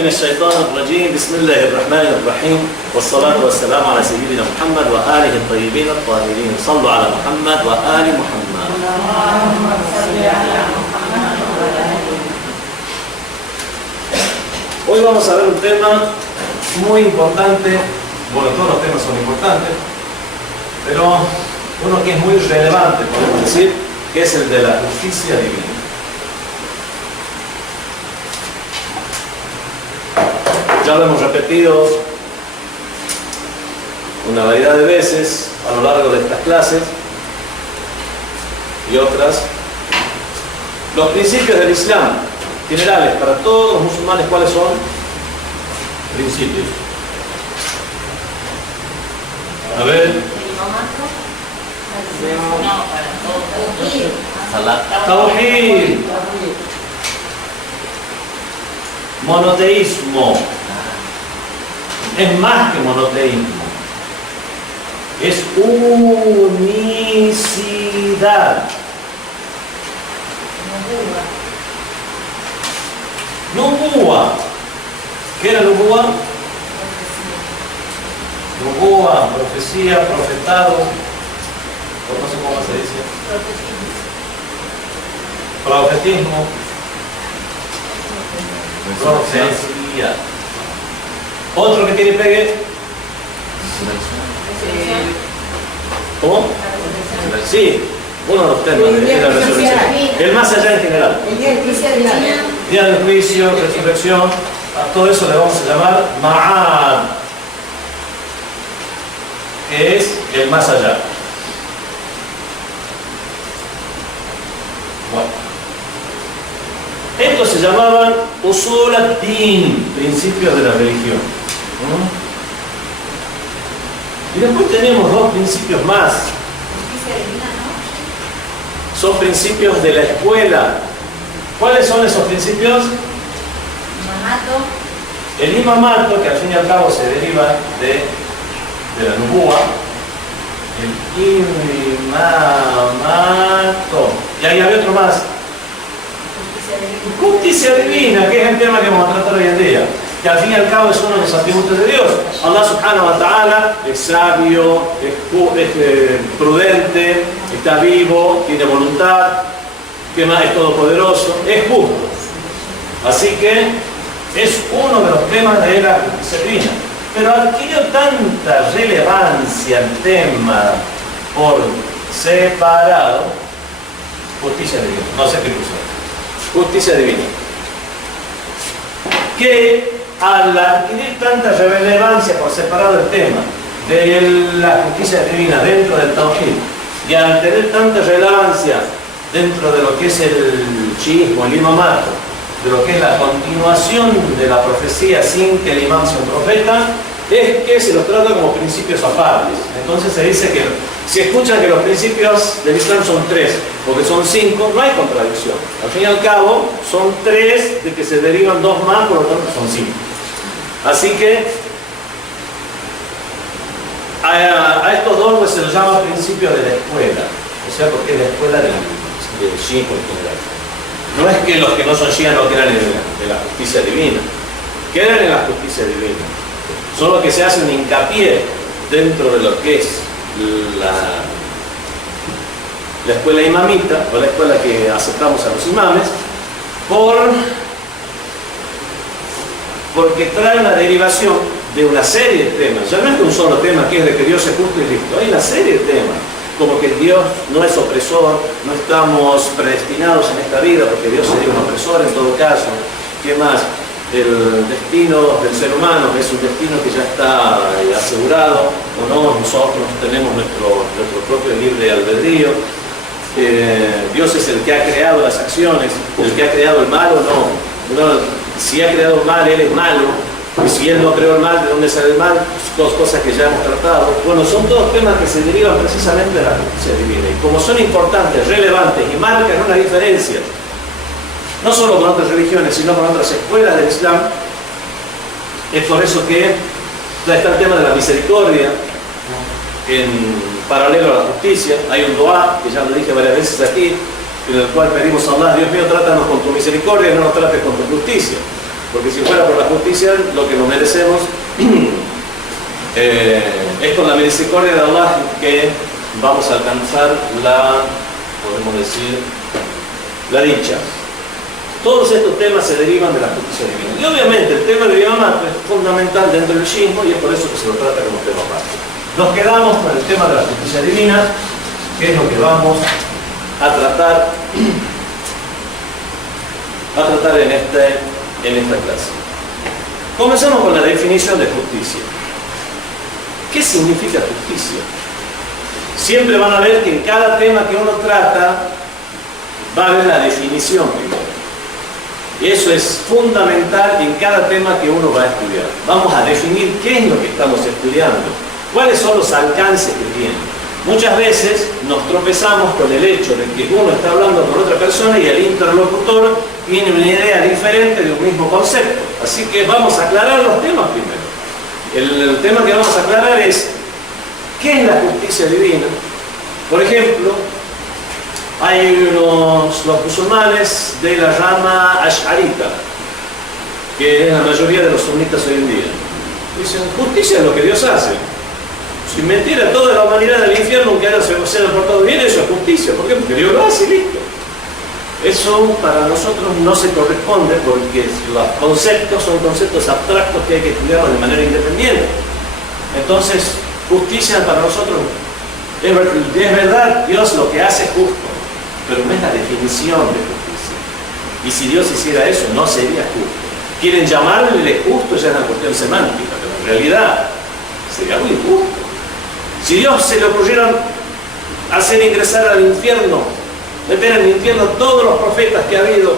من الشيطان الرجيم بسم الله الرحمن الرحيم والصلاة والسلام على سيدنا محمد وآله الطيبين الطاهرين صلوا على محمد وآل محمد. Hoy vamos a ver un tema muy importante. Bueno, todos los temas son importantes, pero uno que es muy relevante, podemos decir, que es el de la justicia divina. Ya lo hemos repetido una variedad de veces a lo largo de estas clases y otras. Los principios del Islam generales para todos los musulmanes, ¿cuáles son? Principios. A ver. Tawhid. Monoteísmo. Es más que monoteísmo. Es unicidad. Nubuwa. ¿Qué era nubuwa? Nubuwa, profecía, profetado. No sé cómo se dice. Profetismo. Profecía. Otro que tiene pegue. ¿Cómo? Sí, uno de los temas de la resurrección. El más allá en general. Día del juicio, resurrección, a todo eso le vamos a llamar Ma'ad, que es el más allá. Bueno. Estos se llamaban Usul ad-Din, principios de la religión. Y después tenemos dos principios más. Son principios de la escuela. ¿Cuáles son esos principios? El imamato, que al fin y al cabo se deriva de la nubuwa. El imamato. Y ahí había otro más. Justicia divina, que es el tema que vamos a tratar hoy en día, que al fin y al cabo es uno de los atributos de Dios. Allah subhanahu wa ta'ala es sabio, es prudente, está vivo, tiene voluntad, que más es todopoderoso, es justo. Así que es uno de los temas de la justicia divina. Pero adquirió tanta relevancia el tema por separado, justicia divina, no sé qué puso. Justicia divina, que al adquirir tanta relevancia por separado el tema de la justicia divina dentro del Tawhid y al tener tanta relevancia dentro de lo que es el chiismo, el imamato, de lo que es la continuación de la profecía sin que el imam sea un profeta, es que se los trata como principios afables. Entonces se dice que si escuchan que los principios del Islam son 3, porque son 5, no hay contradicción. Al fin y al cabo, son 3 de que se derivan 2 más, por lo tanto son 5. Así que a estos dos pues, se los llama principios de la escuela. O sea, porque es la escuela del shiismo en general. No es que los que no son shias no crean en la justicia divina. Quedan en la justicia divina. Solo que se hacen hincapié dentro de lo que es la escuela imamita, o la escuela que aceptamos a los imames, porque trae una derivación de una serie de temas. Ya no es de un solo tema que es de que Dios es justo y listo. Hay una serie de temas, como que Dios no es opresor, no estamos predestinados en esta vida, porque Dios sería un opresor en todo caso. ¿Qué más? El destino del ser humano es un destino que ya está asegurado o no, nosotros tenemos nuestro propio libre albedrío. Dios es el que ha creado las acciones, el que ha creado el mal o no. Si ha creado el mal, Él es malo, y si Él no creó el mal, ¿de dónde sale el mal? Dos cosas que ya hemos tratado. Bueno, son todos temas que se derivan precisamente de la justicia divina, y como son importantes, relevantes y marcan una diferencia no solo con otras religiones, sino con otras escuelas del Islam, es por eso que ya está el tema de la misericordia en paralelo a la justicia. Hay un dua, que ya lo dije varias veces aquí, en el cual pedimos a Allah: Dios mío, trátanos con tu misericordia, no nos trates con tu justicia. porque si fuera por la justicia, lo que nos merecemos es con la misericordia de Allah que vamos a alcanzar la, podemos decir, la dicha. Todos estos temas se derivan de la justicia divina. Y obviamente el tema del imamato es fundamental dentro del shismo y es por eso que se lo trata como tema aparte. Nos quedamos con el tema de la justicia divina, que es lo que vamos a tratar en esta clase. Comenzamos con la definición de justicia. ¿Qué significa justicia? Siempre van a ver que en cada tema que uno trata va a haber la definición primero. Y eso es fundamental en cada tema que uno va a estudiar. Vamos a definir qué es lo que estamos estudiando, cuáles son los alcances que tiene. Muchas veces nos tropezamos con el hecho de que uno está hablando con otra persona y el interlocutor tiene una idea diferente de un mismo concepto. Así que vamos a aclarar los temas primero. El tema que vamos a aclarar es ¿qué es la justicia divina? Por ejemplo, hay los musulmanes de la rama ash'arita, que es la mayoría de los sunitas hoy en día. Dicen, justicia es lo que Dios hace. Si metiera toda la humanidad del infierno, aunque haya sido portado bien, eso es justicia. ¿Por qué? Porque Dios lo hace y listo. Eso para nosotros no se corresponde porque los conceptos son conceptos abstractos que hay que estudiarlos de manera independiente. Entonces, justicia para nosotros es verdad, Dios lo que hace es justo, pero no es la definición de justicia. Y si Dios hiciera eso, no sería justo. Quieren llamarle justo, ya es una cuestión semántica, pero en realidad sería muy injusto. Si Dios se le ocurriera hacer ingresar al infierno, meter en el infierno todos los profetas que ha habido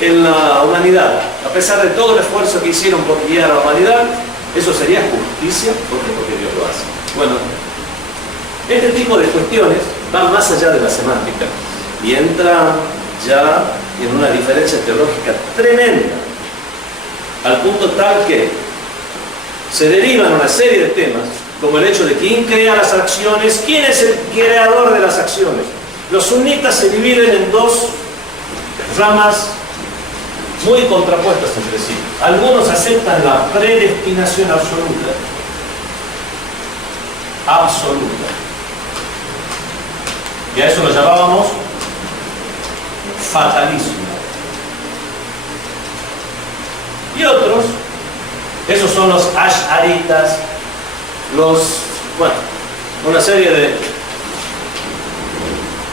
en la humanidad, a pesar de todo el esfuerzo que hicieron por guiar a la humanidad, ¿eso sería justicia? ¿Por qué? Porque Dios lo hace. Bueno, este tipo de cuestiones van más allá de la semántica y entra ya en una diferencia teológica tremenda, al punto tal que se derivan una serie de temas, como el hecho de quién crea las acciones, quién es el creador de las acciones. Los sunitas se dividen en dos ramas muy contrapuestas entre sí. Algunos aceptan la predestinación absoluta. Y a eso lo llamábamos fatalismo. Y otros, esos son los ash'aritas, una serie de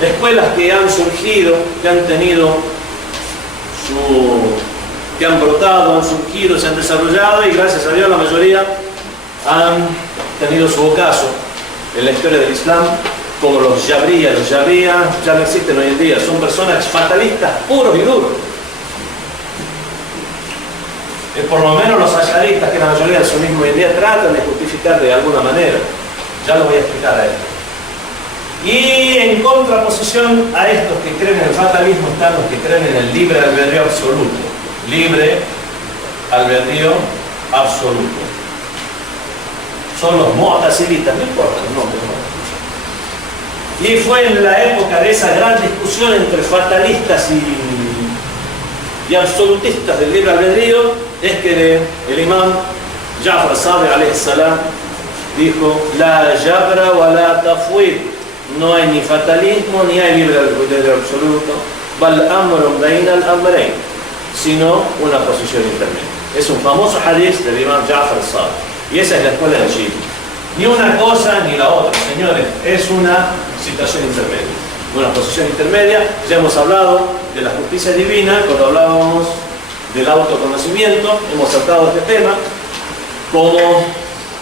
escuelas que han surgido, que han tenido que han brotado, han surgido, se han desarrollado y gracias a Dios la mayoría han tenido su ocaso en la historia del Islam, como los Jabriya. Los Jabriya ya no existen hoy en día, son personas fatalistas puros y duros. Por lo menos los ash'aritas, que la mayoría del sunismo hoy en día tratan de justificar de alguna manera. Ya lo voy a explicar a esto. Y en contraposición a estos que creen en el fatalismo están los que creen en el libre albedrío absoluto. Libre albedrío absoluto. Son los mu'tazilitas, no importa el nombre, ¿no? Y fue en la época de esa gran discusión entre fatalistas y absolutistas del libre albedrío, es que el imam Ja'far Sadiq alayhi salam dijo: la jabra wa la tafwid, no hay ni fatalismo ni hay libre albedrío absoluto, bal amrun bayna al amrayn, sino una posición intermedia. Es un famoso hadith del imam Ja'far Sadiq. Y esa es la escuela de Chile. Ni una cosa ni la otra, señores, es una situación intermedia, una posición intermedia. Ya hemos hablado de la justicia divina cuando hablábamos del autoconocimiento, hemos tratado este tema, como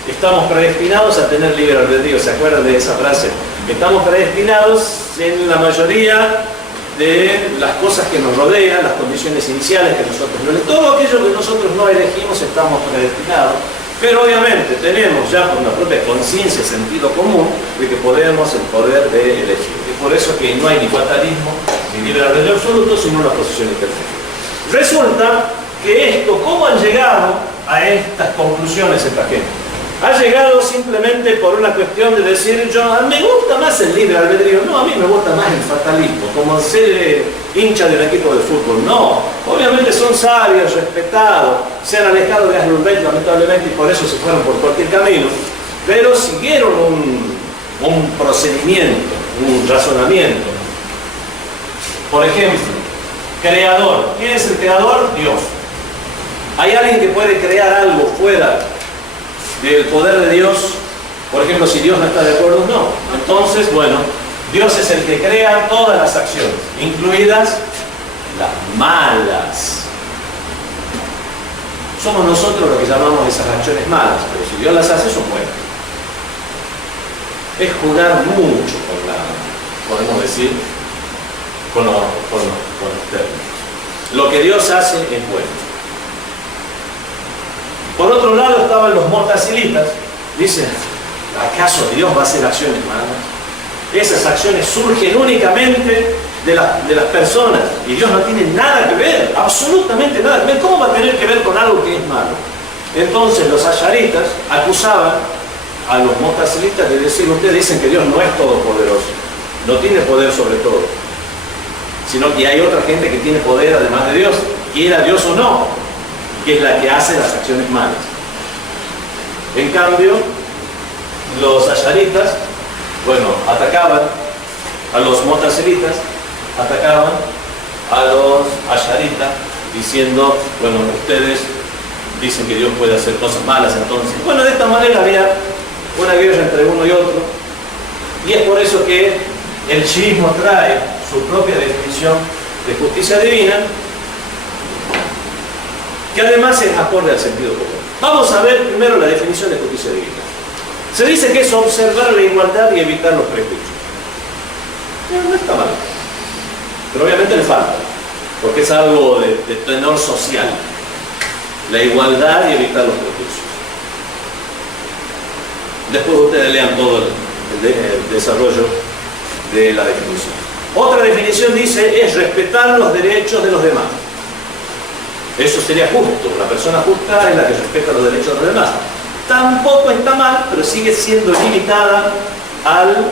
estamos predestinados a tener libre albedrío. ¿Se acuerdan de esa frase? Estamos predestinados en la mayoría de las cosas que nos rodean, las condiciones iniciales que nosotros no elegimos. Todo aquello que nosotros no elegimos estamos predestinados. Pero obviamente tenemos ya por una propia conciencia, sentido común, de que podemos el poder de elegir. Es por eso que no hay ni fatalismo ni libre albedrío absoluto, sino una posición intermedia. Resulta que esto, ¿cómo han llegado a estas conclusiones esta gente? Ha llegado simplemente por una cuestión de decir: me gusta más el libre albedrío. No, a mí me gusta más el fatalismo. Como hincha de un equipo de fútbol. No, obviamente son sabios, respetados, se han alejado de Ahlul Bayt lamentablemente y por eso se fueron por cualquier camino, pero siguieron un procedimiento, un razonamiento. Por ejemplo, creador. ¿Quién es el creador? Dios. ¿Hay alguien que puede crear algo fuera del poder de Dios? Por ejemplo, si Dios no está de acuerdo, no. Entonces, bueno, Dios es el que crea todas las acciones, incluidas las malas. Somos nosotros los que llamamos esas acciones malas, pero si Dios las hace, son buenas. Es jugar mucho con podemos decir, con los términos. Lo que Dios hace es bueno. Por otro lado estaban los mutazilitas. Dicen, ¿acaso Dios va a hacer acciones malas? Esas acciones surgen únicamente de las personas y Dios no tiene nada que ver, absolutamente nada que ver. ¿Cómo va a tener que ver con algo que es malo? Entonces los asharitas acusaban a los mutazilitas de decir, ustedes dicen que Dios no es todopoderoso, no tiene poder sobre todo, sino que hay otra gente que tiene poder además de Dios, quiera Dios o no, que es la que hace las acciones malas. En cambio, los asharitas, bueno, atacaban a los mutazilitas, atacaban a los asharitas, diciendo, bueno, ustedes dicen que Dios puede hacer cosas malas, entonces, bueno, de esta manera había una guerra entre uno y otro, y es por eso que el chiismo trae su propia definición de justicia divina, que además es acorde al sentido común. Vamos a ver primero la definición de justicia divina. Se dice que es observar la igualdad y evitar los prejuicios. No está mal, pero obviamente le falta, porque es algo de tenor social. La igualdad y evitar los prejuicios. Después ustedes lean todo el desarrollo de la definición. Otra definición dice, es respetar los derechos de los demás. Eso sería justo. La persona justa es la que respeta los derechos de los demás. Tampoco está mal, pero sigue siendo limitada al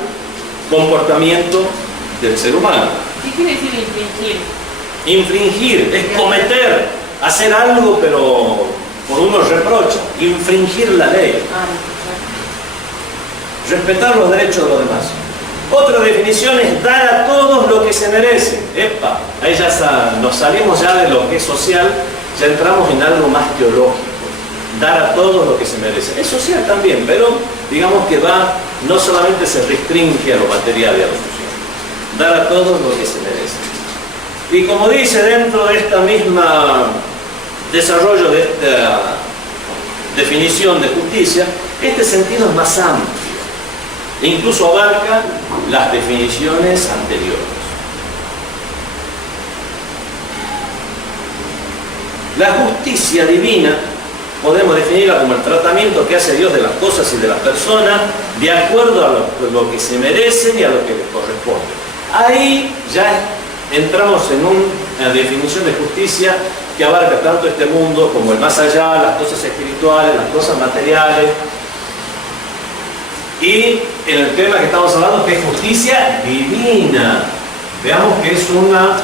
comportamiento del ser humano. ¿Qué quiere decir infringir? Infringir es cometer, hacer algo, pero por uno reprocha. Infringir la ley. Respetar los derechos de los demás. Otra definición es dar a todos lo que se merecen. Epa, ahí ya nos salimos ya de lo que es social, ya entramos en algo más teológico. Dar a todos lo que se merecen. Es social también, pero digamos que no solamente se restringe a lo material y a lo social. Dar a todos lo que se merecen. Y como dice dentro de esta misma desarrollo de esta definición de justicia, este sentido es más amplio. E incluso abarca las definiciones anteriores. La justicia divina podemos definirla como el tratamiento que hace Dios de las cosas y de las personas de acuerdo a lo que se merecen y a lo que les corresponde. Ahí ya entramos en una definición de justicia que abarca tanto este mundo como el más allá, las cosas espirituales, las cosas materiales. Y en el tema que estamos hablando, que es justicia divina. Veamos que es una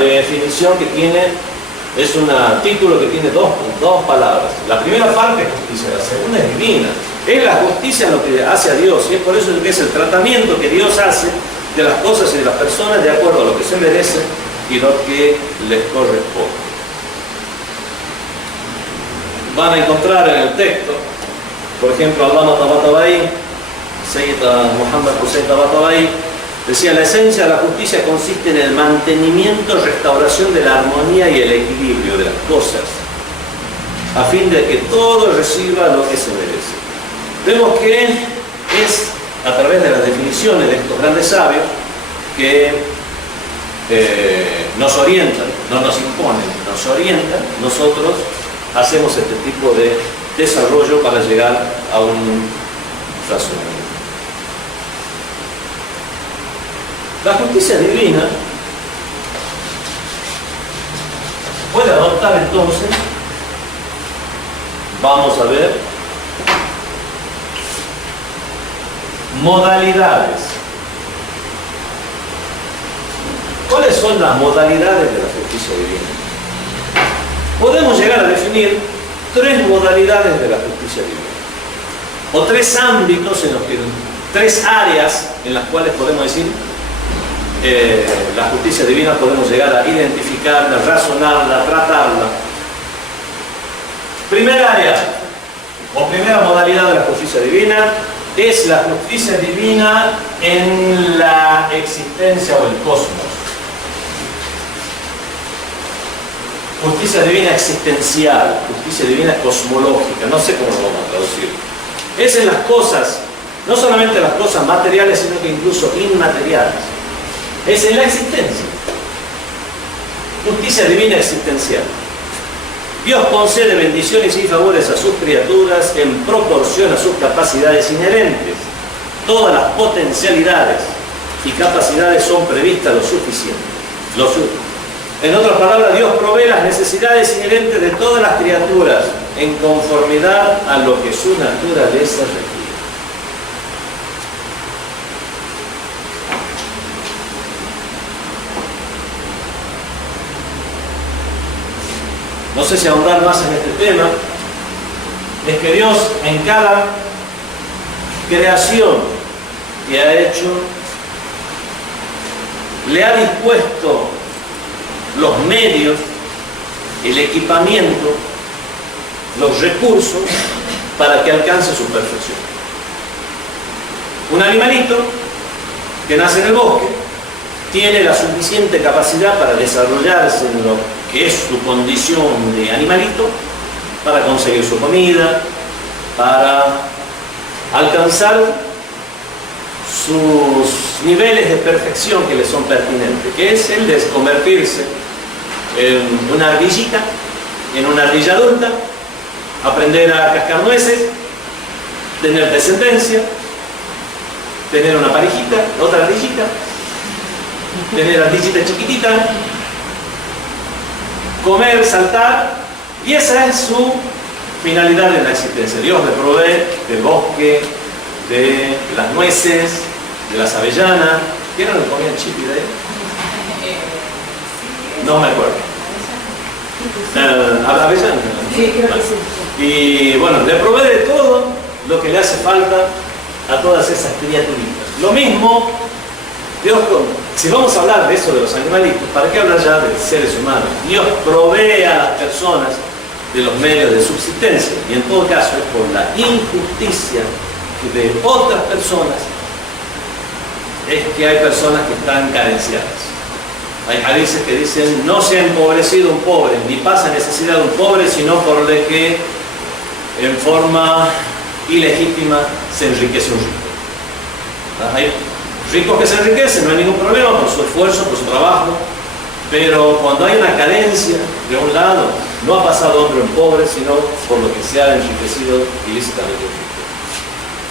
definición que tiene, es un título que tiene dos palabras. La primera parte es justicia, la segunda es divina. Es la justicia lo que hace a Dios, y es por eso que es el tratamiento que Dios hace de las cosas y de las personas de acuerdo a lo que se merecen y lo que les corresponde. Van a encontrar en el texto, por ejemplo, Allama Tabatabai, Sayyid Muhammad Hussein Tabatabai, decía, la esencia de la justicia consiste en el mantenimiento, restauración de la armonía y el equilibrio de las cosas, a fin de que todo reciba lo que se merece. Vemos que es a través de las definiciones de estos grandes sabios que nos orientan, no nos imponen, nos orientan, nosotros hacemos este tipo de desarrollo para llegar a un razonamiento. La justicia divina puede adoptar entonces, vamos a ver, modalidades ¿Cuáles son las modalidades de la justicia divina? Podemos llegar a definir tres modalidades de la justicia divina, o tres ámbitos en los que, tres áreas en las cuales podemos decir la justicia divina, podemos llegar a identificarla, razonarla, tratarla. Primera área o primera modalidad de la justicia divina es la justicia divina en la existencia o el cosmos. Justicia divina existencial, justicia divina cosmológica, no sé cómo lo vamos a traducir. Es en las cosas, no solamente las cosas materiales, sino que incluso inmateriales. Es en la existencia. Justicia divina existencial. Dios concede bendiciones y favores a sus criaturas en proporción a sus capacidades inherentes. Todas las potencialidades y capacidades son previstas lo suficiente. En otras palabras, Dios provee las necesidades inherentes de todas las criaturas en conformidad a lo que su naturaleza requiere. No sé si ahondar más en este tema, es que Dios en cada creación que ha hecho le ha dispuesto los medios, el equipamiento, los recursos para que alcance su perfección. Un animalito que nace en el bosque tiene la suficiente capacidad para desarrollarse en lo que es su condición de animalito, para conseguir su comida, para alcanzar sus niveles de perfección que le son pertinentes, que es el de convertirse en una ardillita, en una ardilla adulta, aprender a cascar nueces, tener descendencia, tener una parejita, otra ardillita, tener ardillita chiquitita, comer, saltar, y esa es su finalidad en la existencia. Dios le provee del bosque, de las nueces, de las avellanas. ¿Quién no le comía chipi de ahí? No me acuerdo. Avellanas. Sí, creo que sí. Y bueno, le provee de todo lo que le hace falta a todas esas criaturitas. Lo mismo, Dios, si vamos a hablar de eso de los animalitos, ¿para qué hablar ya de seres humanos? Dios provee a las personas de los medios de subsistencia, y en todo caso es por la injusticia de otras personas es que hay personas que están carenciadas. Hay hadices que dicen: no se ha empobrecido un pobre, ni pasa necesidad de un pobre, sino por el que en forma ilegítima se enriquece un rico. Hay ricos que se enriquecen, no hay ningún problema por su esfuerzo, por su trabajo, pero cuando hay una carencia de un lado, no ha pasado hombre en pobre, sino por lo que se ha enriquecido ilícitamente un rico.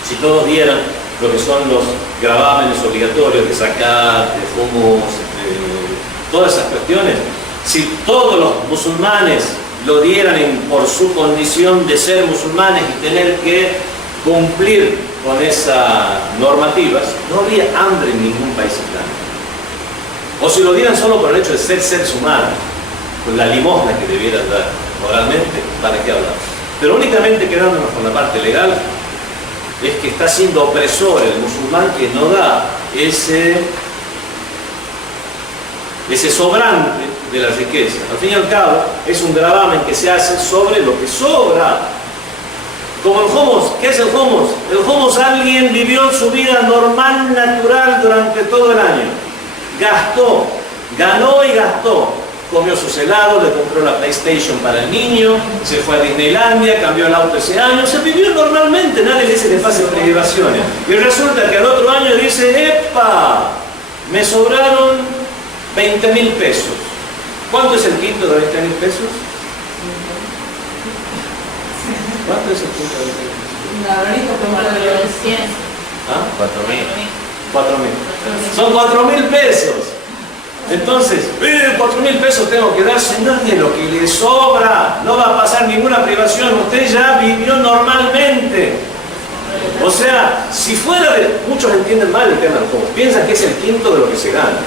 Si todos dieran lo que son los gravámenes obligatorios de zakat, de humus, todas esas cuestiones, si todos los musulmanes lo dieran por su condición de ser musulmanes y tener que cumplir con esas normativas, no habría hambre en ningún país islámico. O si lo dieran solo por el hecho de ser seres humanos, con la limosna que debieran dar moralmente, ¿para qué hablar? Pero únicamente quedándonos con la parte legal, es que está siendo opresor el musulmán que no da ese sobrante de la riqueza. Al fin y al cabo, es un gravamen que se hace sobre lo que sobra. Como el hummus. ¿Qué es el hummus? El hummus, alguien vivió su vida normal, natural durante todo el año. Gastó, ganó y gastó. Comió sus helados, le compró la PlayStation para el niño, se fue a Disneylandia, cambió el auto ese año, se vivió normalmente, nadie le dice que pase privaciones. Y resulta que al otro año dice: ¡epa! Me sobraron 20.000 pesos. ¿Cuánto es el quinto de 20.000 pesos? ¿Cuánto es el quinto de 20.000 pesos? Una hora de 100. ¿Ah? 4.000. 4.000. Son 4.000 pesos. Entonces, 4.000 pesos tengo que dar, señor, de lo que le sobra. No va a pasar ninguna privación. Usted ya vivió normalmente. O sea, si fuera de... Muchos entienden mal el tema del juego. Piensan que es el quinto de lo que se gana.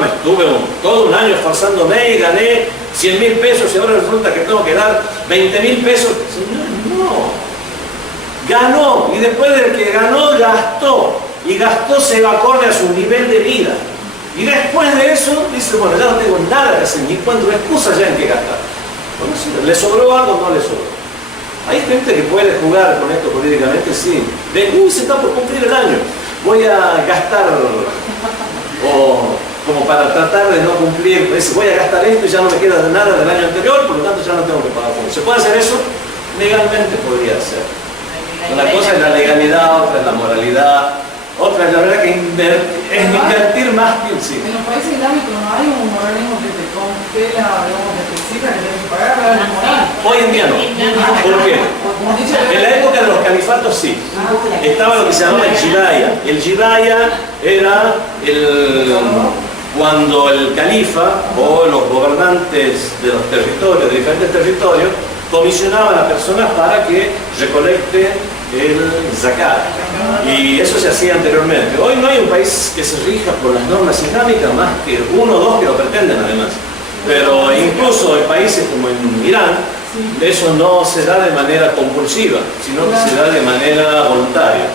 Me estuve todo un año esforzándome y gané 100.000 pesos y ahora resulta que tengo que dar 20.000 pesos. Señor, no. Ganó y después de que ganó, gastó. Y gastó se va acorde a su nivel de vida. Y después de eso, dice, bueno, ya no tengo nada que hacer, ni encuentro excusa ya en qué gastar. Bueno, sí, ¿le sobró algo o no le sobró? Hay gente que puede jugar con esto políticamente, sí. Se está por cumplir el año. Voy a gastar, o como para tratar de no cumplir, voy a gastar esto y ya no me queda nada del año anterior, por lo tanto ya no tengo que pagar fondos. ¿Se puede hacer eso? Legalmente podría ser. Una cosa es la legalidad, otra es la moralidad, otra es la verdad que es invertir más tiempo. Sí. En los países islámicos no hay un organismo que te congela, digamos, que te exija que tienes que pagar la moral. Hoy en día no. ¿Por qué? En la época de los califatos sí. Estaba lo que se llamaba el jibaya. El jibaya era cuando el califa o los gobernantes de los territorios, de diferentes territorios, comisionaban a personas para que recolecte el zakat. Y eso se hacía anteriormente. Hoy no hay un país que se rija por las normas islámicas, más que uno o dos que lo pretenden además. Pero incluso en países como en Irán, eso no se da de manera compulsiva, sino que se da de manera voluntaria.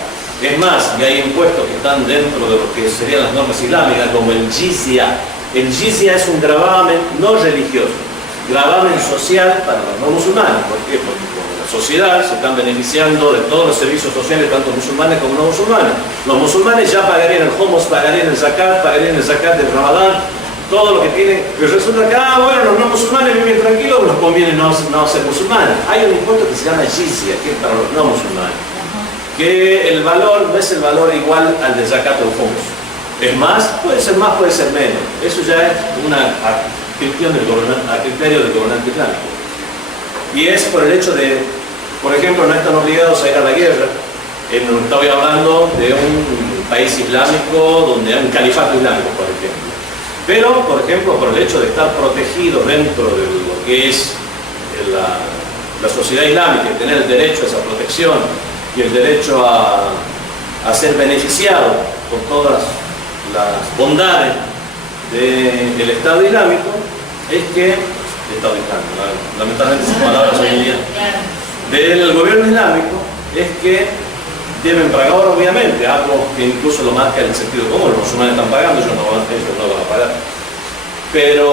Es más, que hay impuestos que están dentro de lo que serían las normas islámicas, como el jizya. El jizya es un gravamen no religioso, gravamen social para los no musulmanes. ¿Por qué? Porque como la sociedad se están beneficiando de todos los servicios sociales, tanto musulmanes como no musulmanes. Los musulmanes ya pagarían el hummus, pagarían el zakat del Ramadán, todo lo que tienen. Pero resulta que, bueno, los no musulmanes viven tranquilos, nos conviene no ser musulmanes. Hay un impuesto que se llama jizya, que es para los no musulmanes, que el valor no es el valor igual al del zakat o el hummus. Es más, puede ser menos. Eso ya es una cuestión a criterio del gobernante islámico. Y es por el hecho de, por ejemplo, no están obligados a ir a la guerra. Estoy hablando de un país islámico donde hay un califato islámico, por ejemplo. Pero, por ejemplo, por el hecho de estar protegido dentro de lo que es la sociedad islámica y tener el derecho a esa protección y el derecho a ser beneficiado por todas las bondades del Estado Islámico, es que Estado Islámico, lamentablemente esas palabras hoy en día, del gobierno islámico, es que deben pagar, obviamente, algo que incluso lo marca el sentido común. Los musulmanes están pagando, ellos no van a pagar. Pero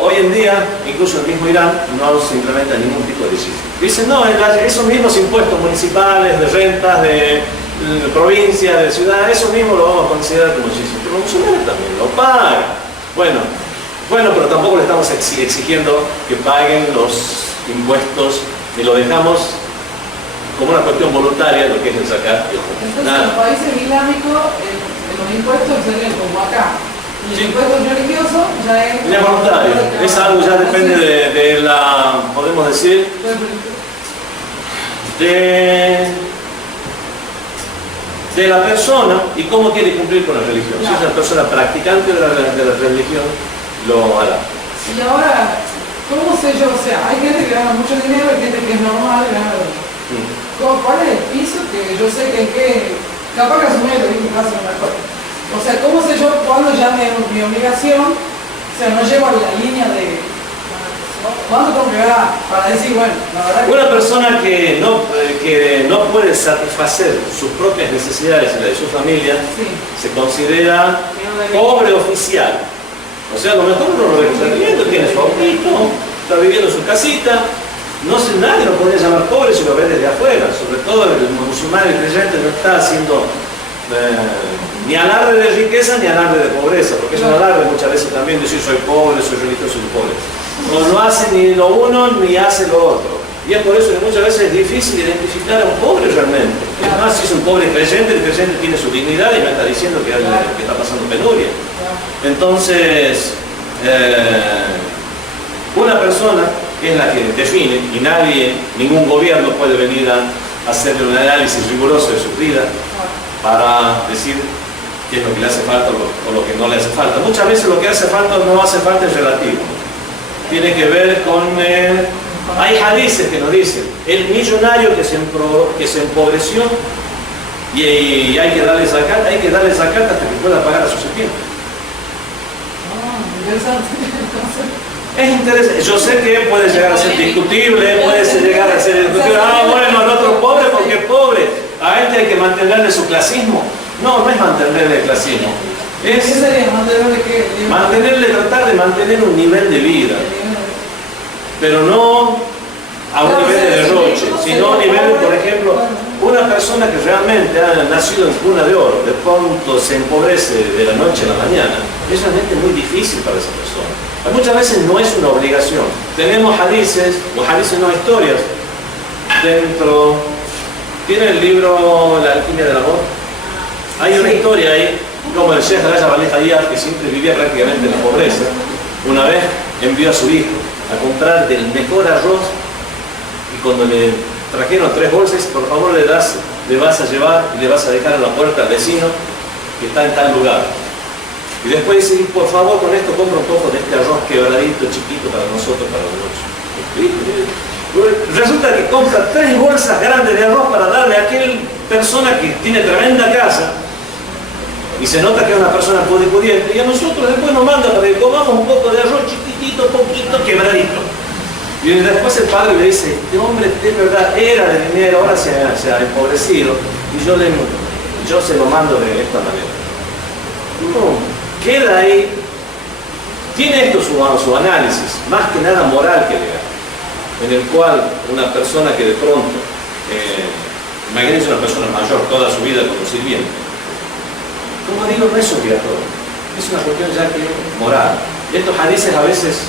hoy en día, incluso en el mismo Irán, no se implementa ningún tipo de decisión. Dicen, no, esos mismos impuestos municipales, de rentas, de provincias, de ciudades, eso mismo lo vamos a considerar como decisión. Pero los musulmanes también lo pagan. Bueno, pero tampoco le estamos exigiendo que paguen los impuestos y lo dejamos como una cuestión voluntaria lo que es el zakat y el hummus. Entonces, en los países islámicos, los impuestos serían como acá. Y el impuesto religioso ya es voluntario. Es algo ya depende de la, podemos decir, de la persona y cómo quiere cumplir con la religión. Si es una persona practicante de la religión, lo hará. Y ahora, ¿cómo sé yo? O sea, hay gente que gana mucho dinero, hay gente que es normal, gana ¿cuál es el piso que yo sé que capaz que asumir lo mismo hace una cosa? O sea, ¿cómo sé yo cuándo ya mi obligación? O sea, no llego a la línea de ¿cuándo tengo que ganar? Para decir, bueno, la verdad que una persona que no puede satisfacer sus propias necesidades y la de su familia, se considera pobre oficial. O sea, a lo mejor uno lo está viviendo, tiene su autito, está viviendo en su casita. Nadie lo podría llamar pobre si lo ve desde afuera. Sobre todo el musulmán, el creyente, no está haciendo ni alarde de riqueza ni alarde de pobreza, porque es un alarde muchas veces también decir soy pobre, soy religioso y pobre. No hace ni lo uno ni hace lo otro. Y es por eso que muchas veces es difícil identificar a un pobre realmente. Es más, si es un pobre creyente, el creyente tiene su dignidad y no está diciendo que está pasando penuria. Entonces, una persona que es la que define, y ningún gobierno puede venir a hacerle un análisis riguroso de su vida para decir qué es lo que le hace falta o lo que no le hace falta. Muchas veces lo que hace falta o no hace falta es relativo. Tiene que ver con... hay hadices que nos dicen, el millonario que se empobreció y hay que darle zakat hasta que pueda pagar a su sirviente. Interesante. Es interesante. Yo sé que puede llegar a ser discutible, bueno, el otro pobre porque es pobre. A este hay que mantenerle su clasismo. No, no es mantenerle el clasismo. ¿Qué sería mantenerle qué? Tratar de mantener un nivel de vida. Pero no a un nivel de derroche, sino a un nivel, por ejemplo, una persona que realmente ha nacido en cuna de oro, de pronto se empobrece de la noche a la mañana, es realmente muy difícil para esa persona. Muchas veces no es una obligación. Tenemos hadices, o hadices no, historias, dentro. ¿Tiene el libro La alquimia del amor? Hay una historia ahí, como el Sheikh Rajab al-Hayat, que siempre vivía prácticamente en la pobreza, una vez envió a su hijo a comprar del mejor arroz y cuando le trajeron 3 bolsas, por favor le vas a llevar y le vas a dejar en la puerta al vecino que está en tal lugar. Y después dice, por favor, con esto compra un poco de este arroz quebradito, chiquito para nosotros, para la noche. Resulta que compra 3 bolsas grandes de arroz para darle a aquella persona que tiene tremenda casa. Y se nota que es una persona pudiente. Y a nosotros después nos manda para que comamos un poco de arroz chiquitito, poquito, quebradito. Y después el padre le dice, este hombre de verdad era de dinero, ahora se ha empobrecido. Y yo se lo mando de esta manera. No. Queda ahí, tiene esto su análisis, más que nada moral que legal, en el cual una persona que de pronto, imagínense una persona mayor toda su vida como sirviente, como digo, no es obligatorio, es una cuestión ya que moral. Estos hadices a veces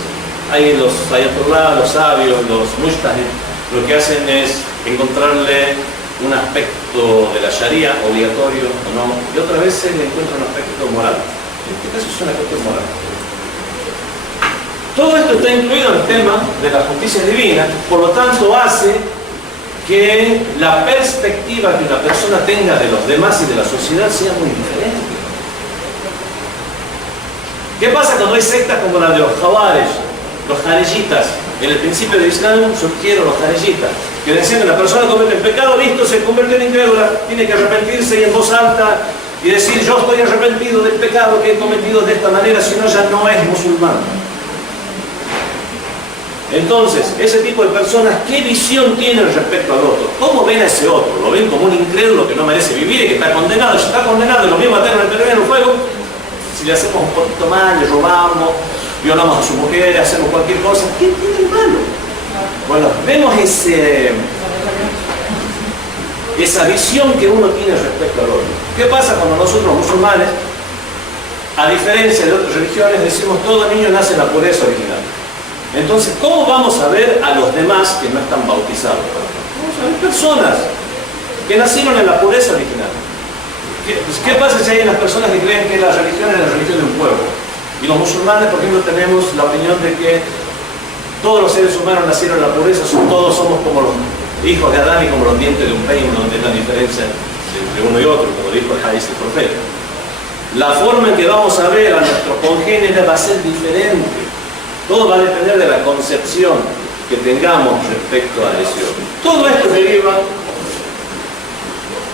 hay los ayatollah, los sabios, los mujtahid, lo que hacen es encontrarle un aspecto de la sharia obligatorio o no, y otra vez se le encuentra un aspecto moral. En este caso es una cuestión moral. Todo esto está incluido en el tema de la justicia divina, por lo tanto hace que la perspectiva que una persona tenga de los demás y de la sociedad sea muy diferente. ¿Qué pasa cuando hay sectas como la de los Khawarij, los Jarijitas? En el principio del Islam surgieron los Jarijitas, que decían que la persona comete el pecado, listo, se convierte en incrédula, tiene que arrepentirse y en voz alta y decir, yo estoy arrepentido del pecado que he cometido de esta manera, si no ya no es musulmán. Entonces, ese tipo de personas, ¿qué visión tienen respecto al otro? ¿Cómo ven a ese otro? ¿Lo ven como un incrédulo que no merece vivir y que está condenado? Si está condenado, lo mismo a meter en el fuego. Si le hacemos un poquito mal, le robamos, violamos a su mujer, hacemos cualquier cosa, ¿qué tiene de malo? Bueno, vemos esa visión que uno tiene respecto al otro. ¿Qué pasa cuando nosotros, musulmanes, a diferencia de otras religiones, decimos todo niño nace en la pureza original? Entonces, ¿cómo vamos a ver a los demás que no están bautizados? Vamos a ver personas que nacieron en la pureza original. ¿Qué pasa si hay las personas que creen que la religión es la religión de un pueblo? Y los musulmanes, por ejemplo, tenemos la opinión de que todos los seres humanos nacieron en la pureza, todos somos como los hijos de Adán y como los dientes de un peine, donde es la diferencia entre uno y otro, como dijo el hadith del profeta. La forma en que vamos a ver a nuestros congéneres va a ser diferente. Todo va a depender de la concepción que tengamos respecto a eso. Todo esto deriva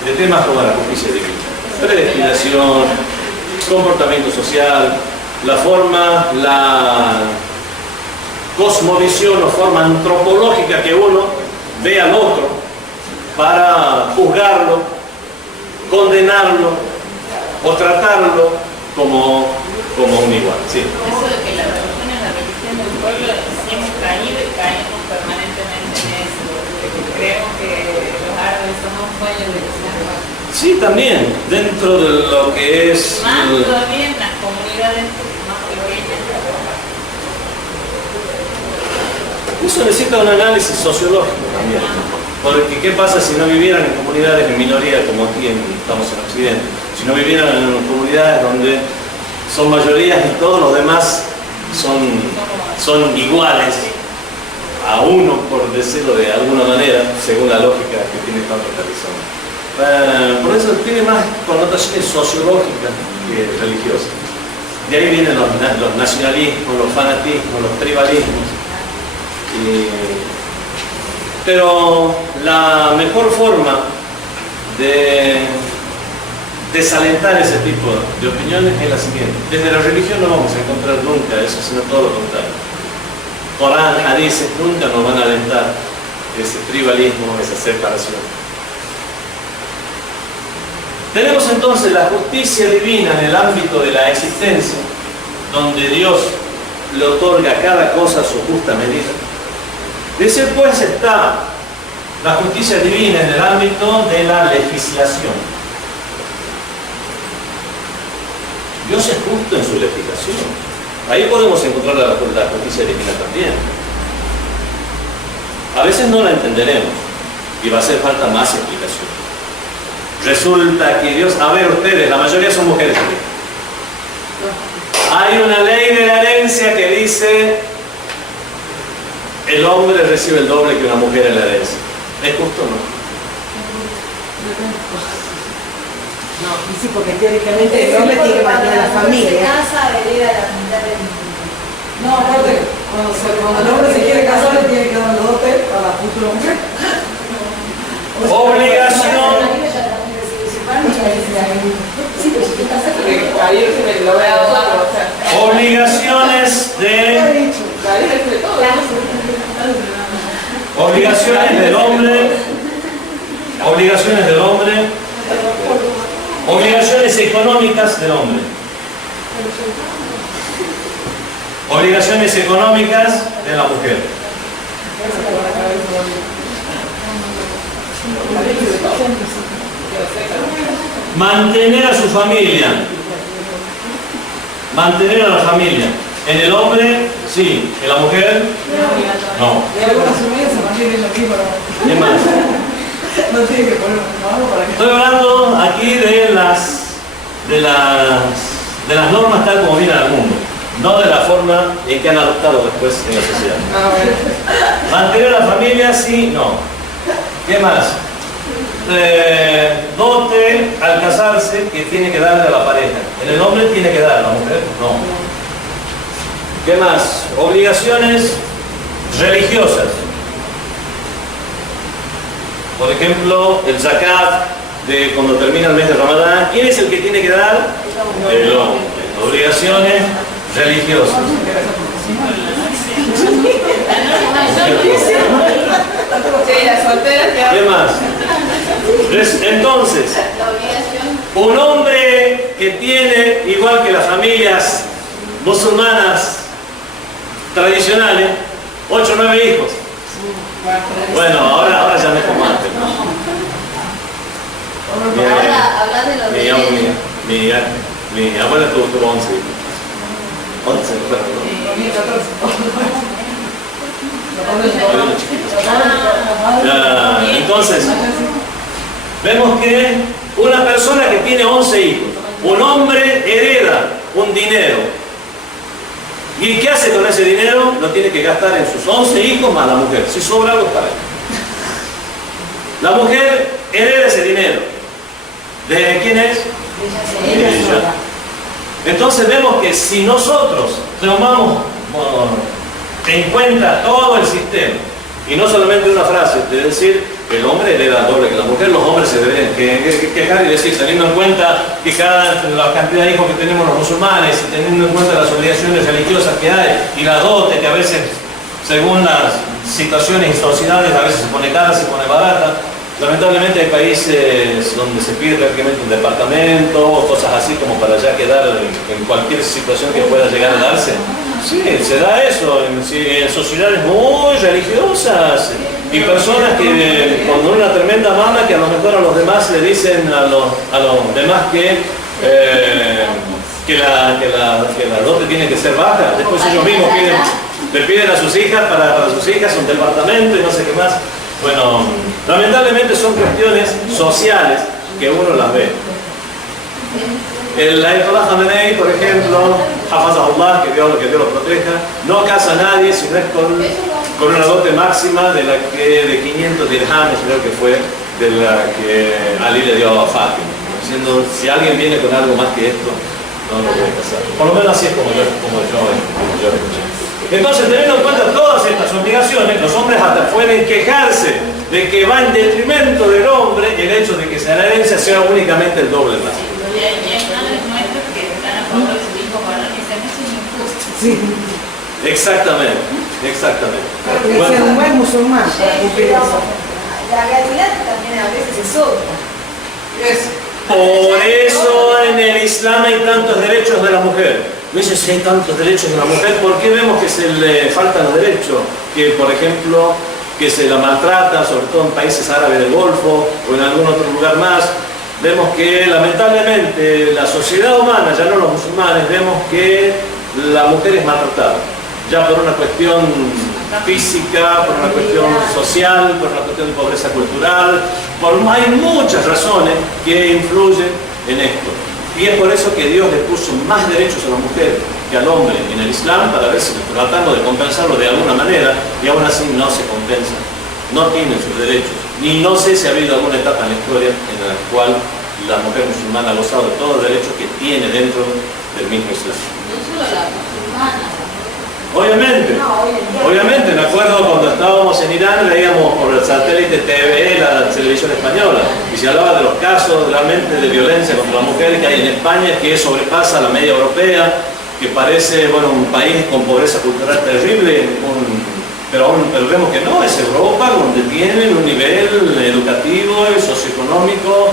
de temas como la justicia divina, predestinación, comportamiento social, la forma, la cosmovisión o forma antropológica que uno ve al otro para juzgarlo, condenarlo o tratarlo como un igual. ¿Sí? Eso de que la religión es la religión del pueblo, sí hemos caído y caemos permanentemente en eso, porque creemos que los árabes somos dueños del Islam. Sí, también, dentro de lo que es... Más todavía en las comunidades más pequeñas. Eso necesita un análisis sociológico también. Porque ¿qué pasa si no vivieran en comunidades de minoría como aquí estamos en Occidente? Si no vivieran en comunidades donde son mayorías y todos los demás son iguales a uno, por decirlo de alguna manera, según la lógica que tiene tanta tradición. Por eso tiene más connotaciones sociológicas que religiosas. De ahí vienen los nacionalismos, los fanatismos, los tribalismos. Pero la mejor forma de desalentar ese tipo de opiniones es la siguiente. Desde la religión no vamos a encontrar nunca eso, sino todo lo contrario. Corán, hadices nunca nos van a alentar ese tribalismo, esa separación. Tenemos entonces la justicia divina en el ámbito de la existencia, donde Dios le otorga a cada cosa su justa medida. Después está la justicia divina en el ámbito de la legislación. Dios es justo en su legislación. Ahí podemos encontrar la justicia divina también. A veces no la entenderemos y va a hacer falta más explicación. Resulta que Dios, a ver ustedes, la mayoría son mujeres aquí. Hay una ley de la herencia que dice el hombre recibe el doble que una mujer en la herencia. ¿Es justo o no? No, y sí, porque teóricamente el hombre tiene que mantener a la familia. Se casa, hereda la mitad del... No, aparte, cuando el hombre se quiere casar, le tiene que dar los dotes a la futura mujer. Obligación. Obligaciones del hombre, obligaciones económicas del hombre, obligaciones económicas de la mujer. Mantener a su familia. Mantener a la familia. En el hombre, sí. En la mujer, no. Y algunas familias se mantienen aquí para... ¿Qué más? No tiene que poner algo para que... Estoy hablando aquí de las normas tal como vienen al mundo, no de la forma en que han adoptado después en la sociedad. Mantener a la familia, sí, no. ¿Qué más? Dote al casarse que tiene que darle a la pareja. En el hombre tiene que dar, a la mujer no. ¿Qué más? Obligaciones religiosas. Por ejemplo, el zakat de cuando termina el mes de Ramadán. ¿Quién es el que tiene que dar? El hombre. Obligaciones religiosas. ¿Qué más? Entonces, un hombre que tiene, igual que las familias musulmanas tradicionales, 8 o 9 hijos. Bueno, ahora ya me comate. Ahora, hablas de los bebés. Mi abuela tuvo 11 hijos. 11, ¿no? Entonces, vemos que una persona que tiene 11 hijos, un hombre hereda un dinero. ¿Y qué hace con ese dinero? Lo tiene que gastar en sus 11 hijos más la mujer. Si sobra algo, para él. La mujer hereda ese dinero. ¿De quién es? De ella. Entonces vemos que si nosotros tomamos en cuenta todo el sistema, y no solamente una frase, de decir que el hombre hereda doble que la mujer, los hombres se deben quejar y decir, teniendo en cuenta que la cantidad de hijos que tenemos los musulmanes, y teniendo en cuenta las obligaciones religiosas que hay, y la dote que a veces, según las situaciones y sociedades, a veces se pone cara, se pone barata. Lamentablemente hay países donde se pide prácticamente un departamento o cosas así como para ya quedar en cualquier situación que pueda llegar a darse. Sí, se da eso en sociedades muy religiosas y personas que con una tremenda mala que a lo mejor a los demás le dicen a los demás que la dote tiene que ser baja. Después ellos mismos le piden a sus hijas para sus hijas un departamento y no sé qué más. Bueno, lamentablemente son cuestiones sociales que uno las ve. El Ayatollah Khamenei, por ejemplo, Hafazahullah, que Dios lo proteja, no casa a nadie si no es con una dote máxima de 500 dirhames, creo que fue, de la que Ali le dio a Fátima. Diciendo, si alguien viene con algo más que esto, no lo voy a casar. Por lo menos así es como yo escuché. Entonces, teniendo en cuenta todas estas obligaciones, los hombres hasta pueden quejarse de que va en detrimento del hombre el hecho de que la herencia sea únicamente el doble más. Sí. Exactamente, exactamente. Pero que Bueno, ser un buen musulmán para Sí, cumplir pero eso. la realidad también a veces es otra. por eso en el Islam hay tantos derechos de la mujer. No dice si hay tantos derechos de la mujer, ¿por qué vemos que se le faltan los derechos? Que, por ejemplo, que se la maltrata, sobre todo en países árabes del Golfo o en algún otro lugar más. Vemos que lamentablemente la sociedad humana, ya no los musulmanes, vemos que la mujer es maltratada, ya por una cuestión física, por una cuestión social, por una cuestión de pobreza cultural, hay muchas razones que influyen en esto. Y es por eso que Dios le puso más derechos a la mujer que al hombre en el Islam, para ver si tratamos de compensarlo de alguna manera, y aún así no se compensa, no tienen sus derechos. Ni no sé si ha habido alguna etapa en la historia en la cual la mujer musulmana ha gozado de todos los derechos que tiene dentro del mismo Islam. No solo la musulmana. Obviamente, No, hoy en día. obviamente, me acuerdo cuando estábamos en Irán, veíamos por el satélite TVE, la televisión española, y se hablaba de los casos realmente de violencia contra las mujeres que hay en España, que sobrepasa la media europea, que parece, bueno, un país con pobreza cultural terrible, pero vemos que no, es Europa, donde tienen un nivel educativo y socioeconómico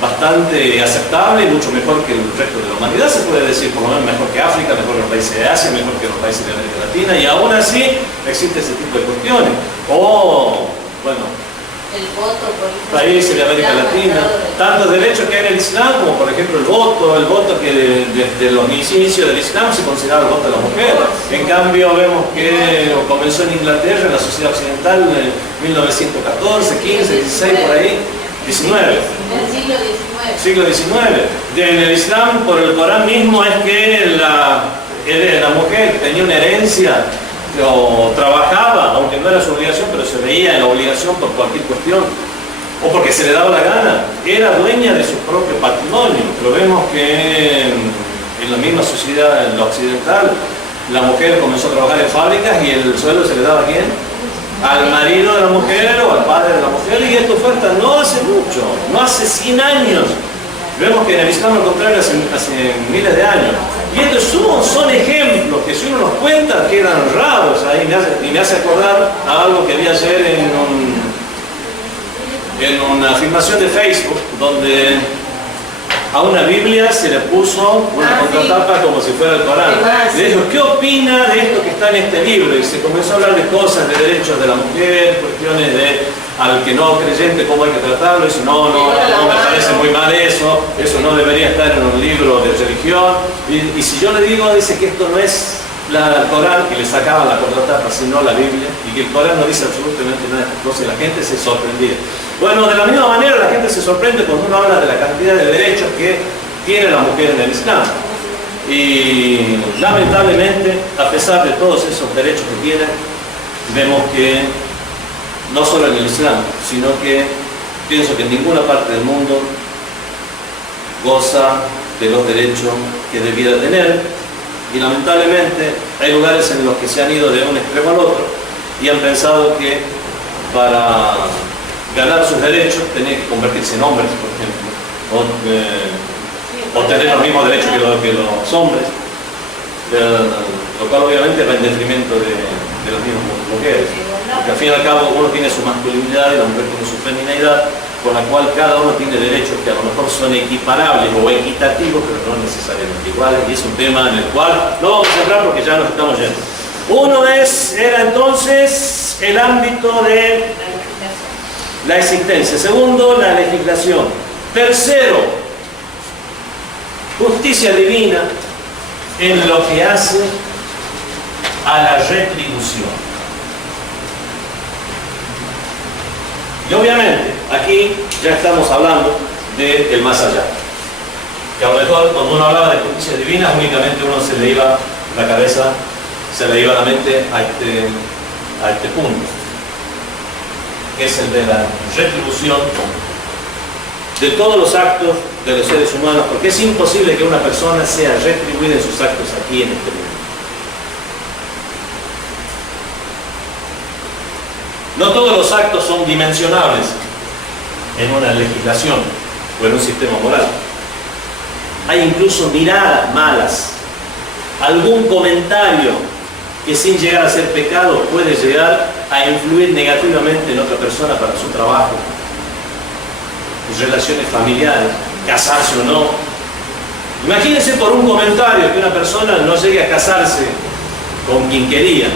bastante aceptable y mucho mejor que el resto de la humanidad, se puede decir, por lo menos mejor que África, mejor que los países de Asia, mejor que los países de América Latina, y aún así existe ese tipo de cuestiones. O, bueno, El voto, por ejemplo, países de América Latina, tantos derechos que hay en el Islam, como por ejemplo el voto que desde los inicios del Islam se consideraba el voto de la mujer. En cambio vemos que comenzó en Inglaterra, en la sociedad occidental, en 1914, 15, 16, por ahí, 19. En el siglo XIX. Siglo XIX. En el Islam, por el Corán mismo, es que la mujer tenía una herencia o trabajaba, aunque no era su obligación, pero se veía en la obligación por cualquier cuestión o porque se le daba la gana, era dueña de su propio patrimonio. Pero vemos que en la misma sociedad, en la occidental, la mujer comenzó a trabajar en fábricas y el sueldo se le daba a ¿quién? Al marido de la mujer o al padre de la mujer, y esto fue hasta no hace mucho, no hace 100 años. Vemos que en el Islam lo contrario hace miles de años. Y estos son ejemplos que si uno los cuenta quedan raros ahí, y me hace acordar a algo que vi ayer en una afirmación de Facebook, donde a una Biblia se le puso una contratapa como si fuera el Corán. Le dijo, ¿qué opina de esto que está en este libro? Y se comenzó a hablar de cosas, de derechos de la mujer, cuestiones de al que no creyente cómo hay que tratarlo. Y dice, no, me parece muy mal eso no debería estar en un libro de religión. Y si yo le digo, dice que esto no es el Corán, que le sacaban la contratapa, sino la Biblia, y que el Corán no dice absolutamente nada de estas cosas, y la gente se sorprendía. Bueno, de la misma manera la gente se sorprende cuando uno habla de la cantidad de derechos que tiene la mujer en el Islam. Y lamentablemente, a pesar de todos esos derechos que tiene, vemos que no solo en el Islam, sino que pienso que en ninguna parte del mundo goza de los derechos que debiera tener. Y lamentablemente hay lugares en los que se han ido de un extremo al otro y han pensado que para ganar sus derechos tenía que convertirse en hombres, por ejemplo, o tener los mismos derechos que los hombres, lo cual obviamente va en detrimento de las mismas mujeres, porque al fin y al cabo uno tiene su masculinidad y la mujer tiene su feminidad, con la cual cada uno tiene derechos que a lo mejor son equiparables o equitativos, pero no necesariamente iguales, y es un tema en el cual no vamos a entrar porque ya nos estamos yendo. Uno era entonces el ámbito de la existencia. Segundo, la legislación. Tercero, justicia divina en lo que hace a la retribución. Y obviamente, aquí ya estamos hablando del más allá. Que a lo mejor cuando uno hablaba de justicia divina, únicamente uno se le iba la cabeza, se le iba la mente a este punto, que es el de la retribución de todos los actos de los seres humanos, porque es imposible que una persona sea retribuida en sus actos aquí en este mundo. No todos los actos son dimensionables en una legislación o en un sistema moral. Hay incluso miradas malas algún comentario que sin llegar a ser pecado puede llegar a influir negativamente en otra persona para su trabajo, sus relaciones familiares, casarse o no. Imagínense por un comentario que una persona no llegue a casarse con quien quería.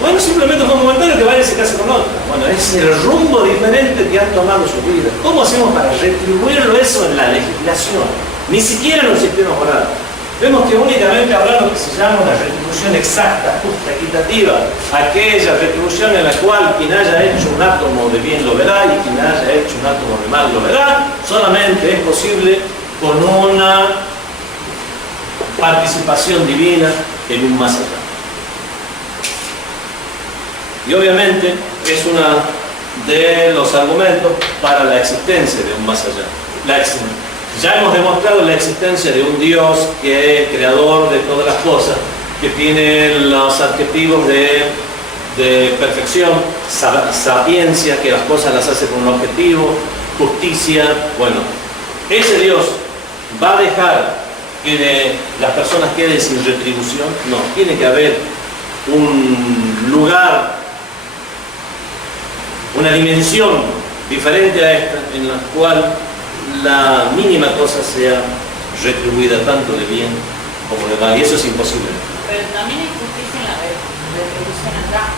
Bueno, simplemente fue un comentario que vaya y se case con otra. Bueno, es el rumbo diferente que han tomado su vida. ¿Cómo hacemos para retribuirlo eso en la legislación? Ni siquiera en los sistemas morales. Vemos que únicamente habrá lo que se llama una retribución exacta, justa, equitativa, aquella retribución en la cual quien haya hecho un átomo de bien lo verá y quien haya hecho un átomo de mal lo verá. Solamente es posible con una participación divina en un más allá. Y obviamente es uno de los argumentos para la existencia de un más allá. Ya hemos demostrado la existencia de un Dios que es creador de todas las cosas, que tiene los adjetivos de perfección, sapiencia, que las cosas las hace con un objetivo, justicia. Bueno, ese Dios va a dejar que las personas queden sin retribución. No, tiene que haber un lugar, una dimensión diferente a esta, en la cual la mínima cosa sea retribuida tanto de bien como de mal, y eso es imposible. Pero también hay justicia en la retribución acá.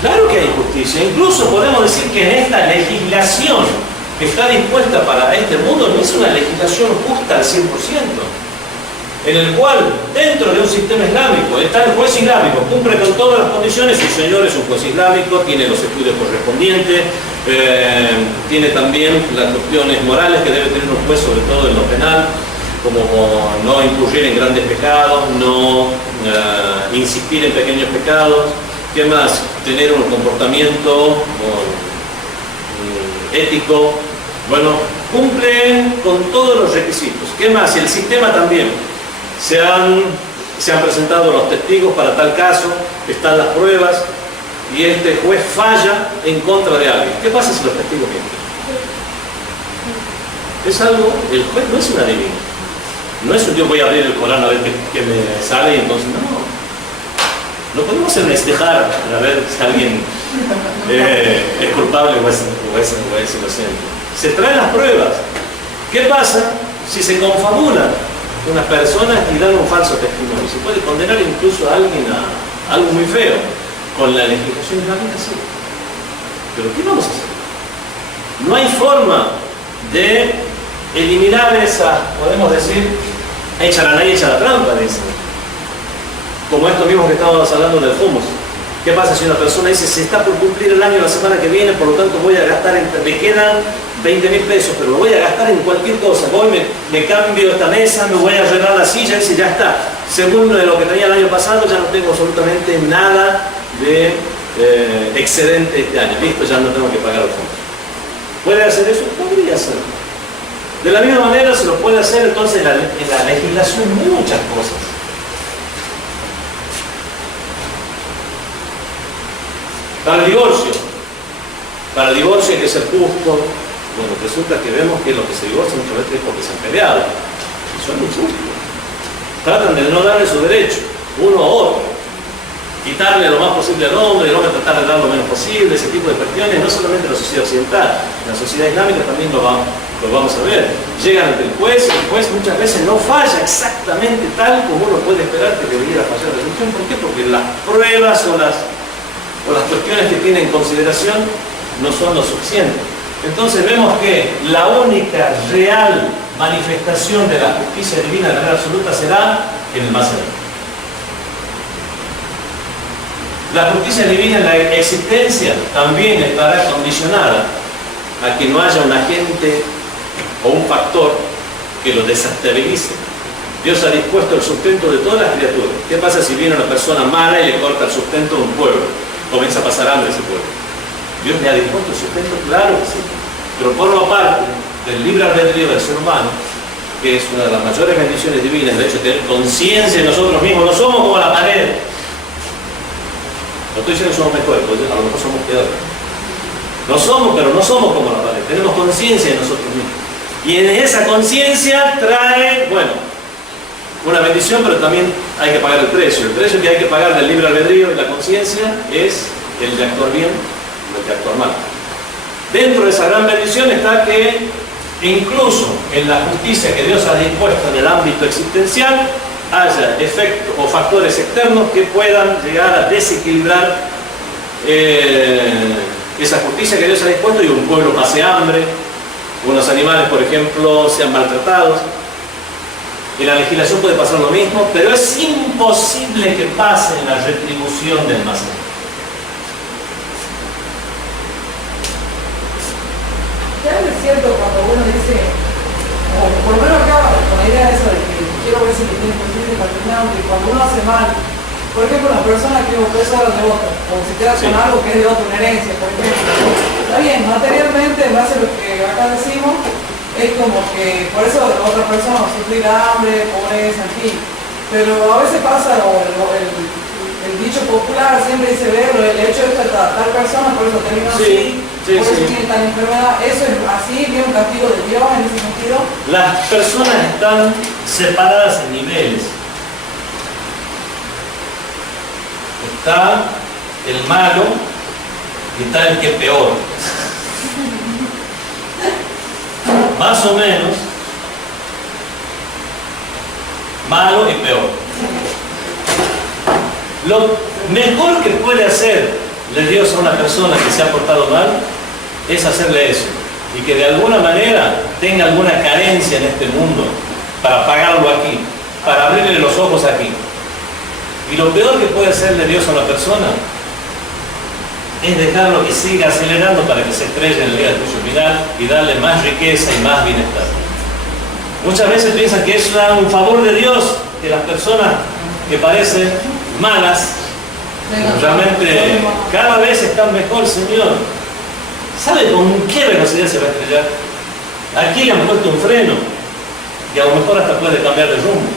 Claro que hay justicia, incluso podemos decir que en esta legislación que está dispuesta para este mundo no es una legislación justa al 100%, en el cual dentro de un sistema islámico está el juez islámico, cumple con todas las condiciones, su señor es un juez islámico, tiene los estudios correspondientes, tiene también las cuestiones morales que debe tener un juez, sobre todo en lo penal, como no incurrir en grandes pecados, no insistir en pequeños pecados. ¿Qué más? Tener un comportamiento ético. Bueno, cumple con todos los requisitos. ¿Qué más? El sistema también. Se han presentado los testigos para tal caso, están las pruebas, y este juez falla en contra de alguien. ¿Qué pasa si los testigos mienten? Es algo, el juez no es un adivino. No es un yo voy a abrir el Corán a ver qué me sale y entonces no. No podemos enestejar a ver si alguien es culpable o es inocente. Se traen las pruebas. ¿Qué pasa si se confabulan unas personas y dan un falso testimonio? Se puede condenar incluso a alguien a algo muy feo. Con la legislación islámica sí. Pero ¿qué vamos a hacer? No hay forma de eliminar esa, podemos decir, echa la ley, echa la trampa, dicen. Como esto mismo que estábamos hablando del hummus. ¿Qué pasa si una persona dice, se está por cumplir el año la semana que viene, por lo tanto voy a gastar, me quedan 20.000 pesos, pero lo voy a gastar en cualquier cosa, voy, me cambio esta mesa, me voy a arreglar la silla, y dice, ya está. Según lo que tenía el año pasado, ya no tengo absolutamente nada de excedente este año. Listo, ya no tengo que pagar los fondos. ¿Puede hacer eso? Podría hacerlo. De la misma manera se lo puede hacer entonces en la legislación muchas cosas. Para el divorcio hay que ser justo. Bueno, resulta que vemos que los que se divorcian muchas veces es porque se han peleado. Y son injustos. Tratan de no darle su derecho, uno a otro. Quitarle lo más posible al hombre, el hombre tratar de dar lo menos posible, ese tipo de cuestiones, no solamente en la sociedad occidental, en la sociedad islámica también lo vamos a ver. Llegan ante el juez y el juez muchas veces no falla exactamente tal como uno puede esperar que debiera fallar la religión. ¿Por qué? Porque las pruebas o las cuestiones que tiene en consideración no son lo suficiente. Entonces vemos que la única real manifestación de la justicia divina de manera absoluta será en el más allá. La justicia divina en la existencia también estará condicionada a que no haya un agente o un factor que lo desestabilice. Dios ha dispuesto el sustento de todas las criaturas. ¿Qué pasa si viene una persona mala y le corta el sustento de un pueblo? Comienza a pasar hambre ese pueblo. Dios le ha dispuesto el sustento, claro que sí. Pero forma parte del libre albedrío del ser humano, que es una de las mayores bendiciones divinas, de hecho, tener conciencia de nosotros mismos. No somos como la pared. No estoy diciendo que somos mejores, porque a lo mejor somos peores. No somos, pero no somos como la pared. Tenemos conciencia de nosotros mismos. Y en esa conciencia trae, bueno, una bendición, pero también hay que pagar el precio. El precio que hay que pagar del libre albedrío y la conciencia es el de actuar bien o el de actuar mal. Dentro de esa gran bendición está que incluso en la justicia que Dios ha dispuesto en el ámbito existencial haya efectos o factores externos que puedan llegar a desequilibrar esa justicia que Dios ha dispuesto y un pueblo pase hambre, unos animales, por ejemplo, sean maltratados. En la legislación puede pasar lo mismo, pero es imposible que pase en la retribución del más allá. Es cierto cuando uno dice, o por lo menos acá con la idea esa de que quiero ver si me tiene consciente determinado, que cuando uno hace mal, por ejemplo, una persona que es ahora de otra, o se queda con algo que es de otra, una herencia, por ejemplo, está bien, materialmente, en base a lo que acá decimos, es como que por eso la otra persona va a sufrir hambre, pobreza, en fin. Pero a veces pasa, el dicho popular siempre dice, ver, el hecho de tal persona, por eso terminó así. Por eso tiene tal enfermedad. ¿Eso es así? ¿Viene un castigo de Dios en ese sentido? Las personas están separadas en niveles. Está el malo y está el que es peor. Más o menos, malo y peor. Lo mejor que puede hacerle Dios a una persona que se ha portado mal es hacerle eso, y que de alguna manera tenga alguna carencia en este mundo para pagarlo aquí, para abrirle los ojos aquí. Y lo peor que puede hacerle Dios a una persona es dejarlo que siga acelerando para que se estrelle en el día del juicio final y darle más riqueza y más bienestar. Muchas veces piensan que es un favor de Dios que las personas que parecen malas realmente cada vez están mejor, Señor. ¿Sabe con qué velocidad se va a estrellar? Aquí le han puesto un freno y a lo mejor hasta puede cambiar de rumbo.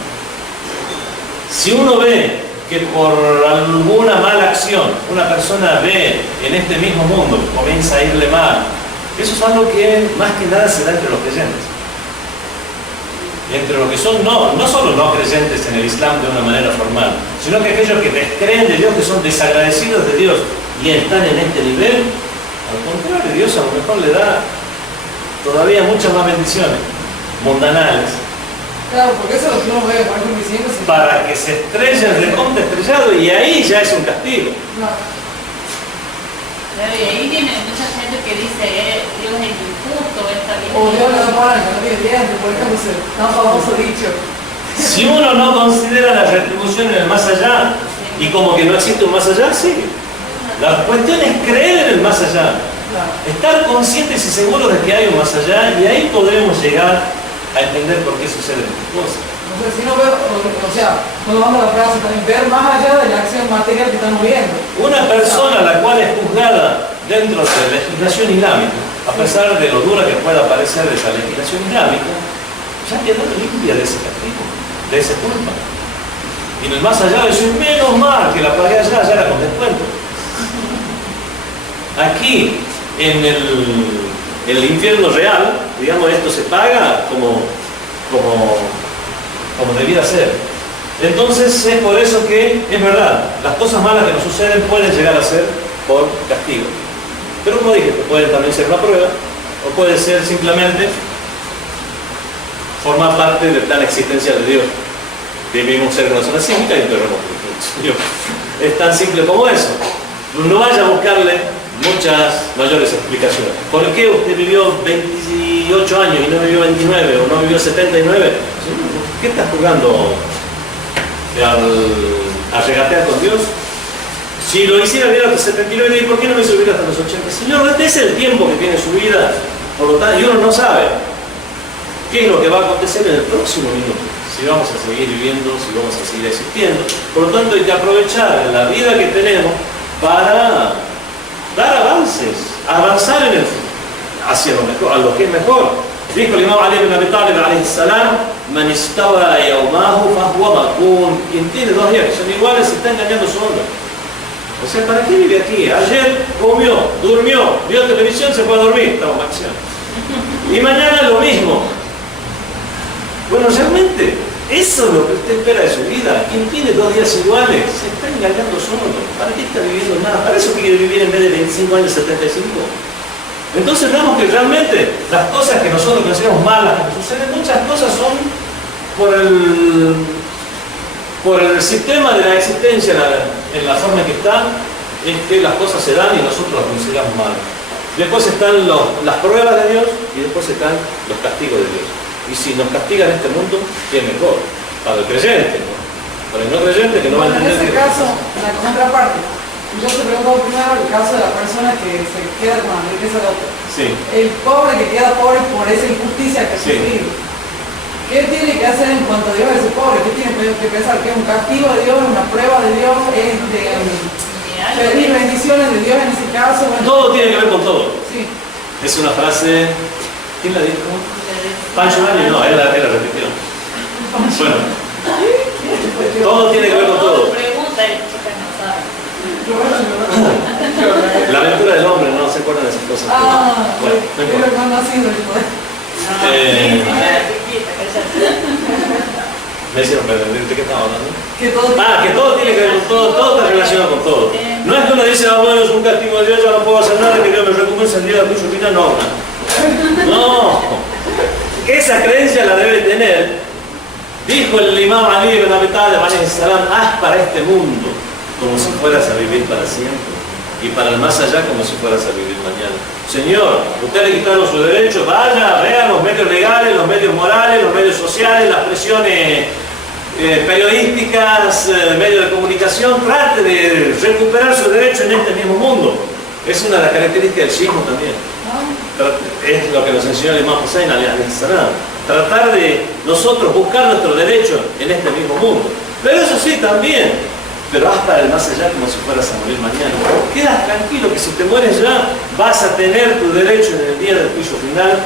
Si uno ve que por alguna mala acción una persona ve en este mismo mundo que comienza a irle mal, eso es algo que más que nada se da entre los creyentes. Entre los que son no solo no creyentes en el Islam de una manera formal, sino que aquellos que descreen de Dios, que son desagradecidos de Dios y están en este nivel, al contrario, Dios a lo mejor le da todavía muchas más bendiciones mundanales. Claro, porque eso es lo que uno ve, por ejemplo, diciendo... Para que se estrelle el recontra estrellado, y ahí ya es un castigo. No. Claro, y ahí viene mucha gente que dice, Dios es injusto, está bien. O Dios le da para que no tiene dientes, por ejemplo, ese tan famoso dicho. Si uno no considera la retribución en el más allá, y como que no existe un más allá, sí. La cuestión es creer en el más allá. Claro. Estar conscientes y seguros de que hay un más allá, y ahí podremos llegar a entender por qué suceden estas cosas. O sea, si no veo, o sea, cuando vamos a la frase también, ver más allá de la acción material que estamos viendo. Una persona la cual es juzgada dentro de la legislación islámica, a pesar de lo dura que pueda parecer esa legislación islámica, ya quedó limpia de ese castigo, de esa culpa. Y en el más allá decir, menos mal que la pagué allá, ya era con descuento. Aquí, en el infierno real, digamos, esto se paga como debiera ser. Entonces es por eso que es verdad, las cosas malas que nos suceden pueden llegar a ser por castigo. Pero como dije, pueden también ser una prueba, o puede ser simplemente formar parte del plan existencial de Dios. Vivimos cerca de una zona sísmica y un terremoto. Es tan simple como eso. No vaya a buscarle muchas mayores explicaciones. ¿Por qué usted vivió 28 años y no vivió 29 o no vivió 79? ¿Qué estás jugando a regatear con Dios? Si lo hiciera bien hasta 79, ¿y por qué no me hizo vivir hasta los 80? Señor, este es el tiempo que tiene su vida, por lo tanto, y uno no sabe qué es lo que va a acontecer en el próximo minuto, si vamos a seguir viviendo, si vamos a seguir existiendo. Por lo tanto, hay que aprovechar la vida que tenemos para dar avanzar en el hacia lo mejor, a lo que es mejor. Dijo el imam Ali ibn Abi Talib alayhi salam, man istawaa yawmahu fahuwa maqum. Quien tiene 2 días que son iguales se está engañando su onda. O sea, ¿para qué vive aquí? Ayer comió, durmió, vio televisión, se fue a dormir, estamos en acción. Y mañana lo mismo. Bueno, realmente Eso es lo que usted espera de su vida. Quien tiene 2 días iguales se está engañando solo. ¿Para qué está viviendo más? ¿Para eso quiere vivir en vez de 25 años, 75? Entonces vemos que realmente las cosas que nosotros consideramos malas, que suceden, muchas cosas son por el sistema de la existencia, en la forma en que están, es que las cosas se dan y nosotros las consideramos malas. Después están las pruebas de Dios y después están los castigos de Dios. Y si nos castiga en este mundo, ¿qué mejor? Para el creyente, ¿no? Para el no creyente que no va a entender. En ese caso, la contraparte, yo te pregunto primero el caso de la persona que se queda con la riqueza de otro. Sí. El pobre que queda pobre por esa injusticia que ha sufrido. ¿Qué tiene que hacer en cuanto a Dios ese pobre? ¿Qué tiene que pensar? ¿Que es un castigo de Dios, una prueba de Dios, es de pedir bendiciones de Dios en ese caso? Bueno, todo tiene que ver con todo. Sí. Es una frase, ¿quién la dijo? Pancho Maño, no, él la repitió. Bueno, todo tiene que ver con todo. Pregunta y chica no sabe. La aventura del hombre, no se acuerdan de esas cosas. Bueno, no pero importa. cuando ha sido el poder. Me hicieron perder, ¿de qué estaba hablando? Que todo Que todo tiene que ver con todo, todo está relacionado con todo. No es que uno dice, bueno, es un castigo de Dios, yo no puedo hacer nada, que Dios me recompense el día del juicio final, no. No. Esa creencia la debe tener. Dijo el imam Ali ibn Abi Talib, haz para este mundo como si fueras a vivir para siempre y para el más allá como si fueras a vivir mañana. Señor, usted le quitaron sus derechos, vaya, vea los medios legales, los medios morales, los medios sociales, las presiones periodísticas, medios de comunicación, trate de recuperar sus derechos en este mismo mundo. Es una de las características del sismo también. Es lo que nos enseñó el imam Hussein alayhi salam. Tratar de nosotros buscar nuestros derechos en este mismo mundo. Pero eso sí, también. Pero hasta el más allá como si fueras a morir mañana. Quedas tranquilo que si te mueres ya, vas a tener tu derecho en el día del juicio final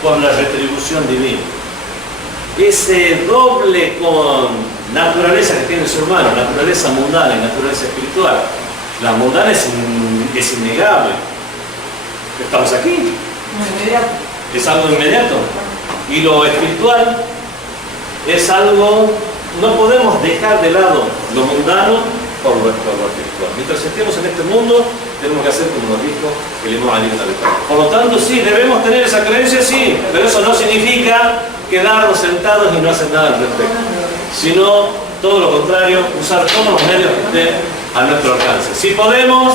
con la retribución divina. Ese doble con naturaleza que tiene el ser humano, naturaleza mundana y naturaleza espiritual. La mundana es innegable. Estamos aquí. Es algo inmediato. Y lo espiritual es algo, no podemos dejar de lado lo mundano por lo espiritual. Mientras estemos en este mundo, tenemos que hacer como nos dijo el imam Ali ibn Abi Talib. Por lo tanto, sí, debemos tener esa creencia, sí, pero eso no significa quedarnos sentados y no hacer nada al respecto, sino todo lo contrario, usar todos los medios que estén a nuestro alcance. Si podemos,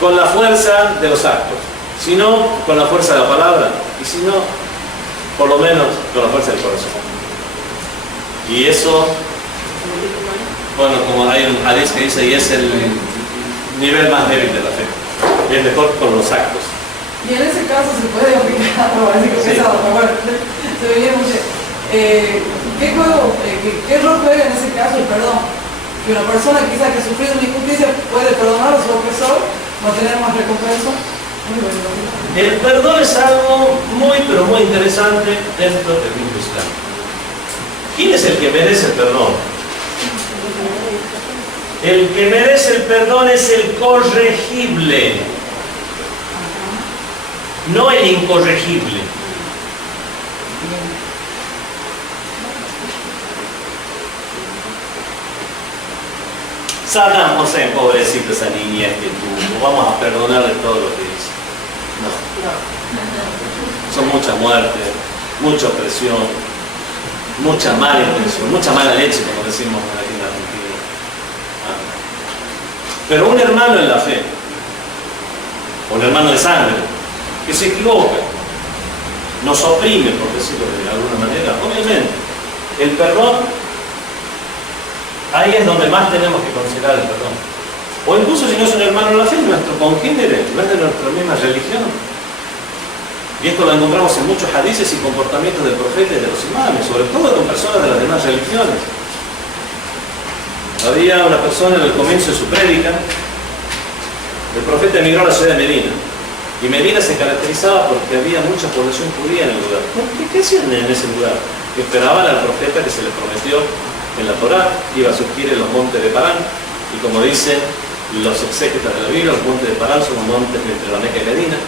con la fuerza de los actos, si no, con la fuerza de la palabra, y si no, por lo menos con la fuerza del corazón. Y eso, bueno, como hay un hadith que dice, y es el nivel más débil de la fe, y es mejor con los actos. Y en ese caso se puede aplicar, así que pesado, pero bueno, se veía mucho. ¿Qué rol juega en ese caso el perdón? Que una persona quizás que ha sufrido una injusticia puede perdonar a su opresor, no tener más recompensa. El perdón es algo muy, pero muy interesante dentro del mundo islámico. ¿Quién es el que merece el perdón? El que merece el perdón es el corregible, no el incorregible. Saddam Hussein, pobrecito, esa niña que tuvo, vamos a perdonarle todo lo que hizo. No. Son mucha muerte, mucha opresión, mucha mala intención, mucha mala leche, como decimos aquí en Argentina. Pero un hermano en la fe, un hermano de sangre, que se equivoca, nos oprime, por decirlo de alguna manera, obviamente, el perdón, ahí es donde más tenemos que considerar el perdón. O incluso si no es un hermano en la fe, nuestro congénere, no es de nuestra misma religión. Y esto lo encontramos en muchos hadices y comportamientos del profeta y de los imames, sobre todo con personas de las demás religiones. Había una persona en el comienzo de su prédica, el profeta emigró a la ciudad de Medina. Y Medina se caracterizaba porque había mucha población judía en el lugar. ¿Qué hacían en ese lugar? Esperaban al profeta que se les prometió en la Torá, iba a surgir en los montes de Parán, y como dicen los exégetas de la Biblia, los montes de Parán son los montes entre la Meca y Medina,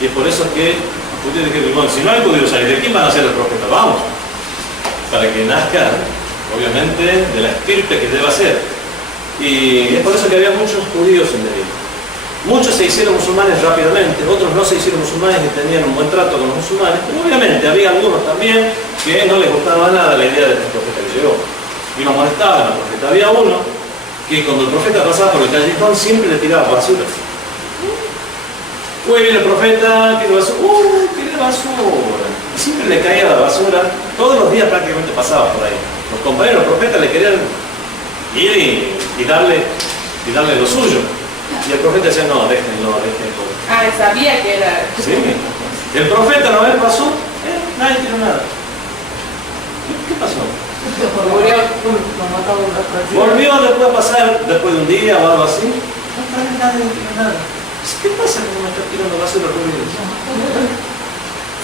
y es por eso que los judíos dijeron, bueno, si no hay judíos ahí, ¿de quién van a ser el profeta? Vamos. para que nazca, obviamente, de la estirpe que deba ser. Y es por eso que había muchos judíos en Medina. Muchos se hicieron musulmanes rápidamente, otros no se hicieron musulmanes y tenían un buen trato con los musulmanes, pero obviamente había algunos también que no les gustaba nada la idea del profeta que llegó. Y no molestaban al profeta. Había uno que cuando el profeta pasaba por el callejón siempre le tiraba basura. Uy, viene el profeta, tiene basura, tiene basura. Y siempre le caía la basura, todos los días prácticamente pasaba por ahí. Los compañeros del profeta le querían ir y darle lo suyo. Y el profeta decía, no, déjenlo. Ah, sabía que era. Sí. El profeta una vez pasó, nadie tiró nada. ¿Qué pasó? Murió. Volvió después a pasar, después de un día o algo así. Nadie tiró nada. ¿Qué pasa cuando me está tirando basura los judíos?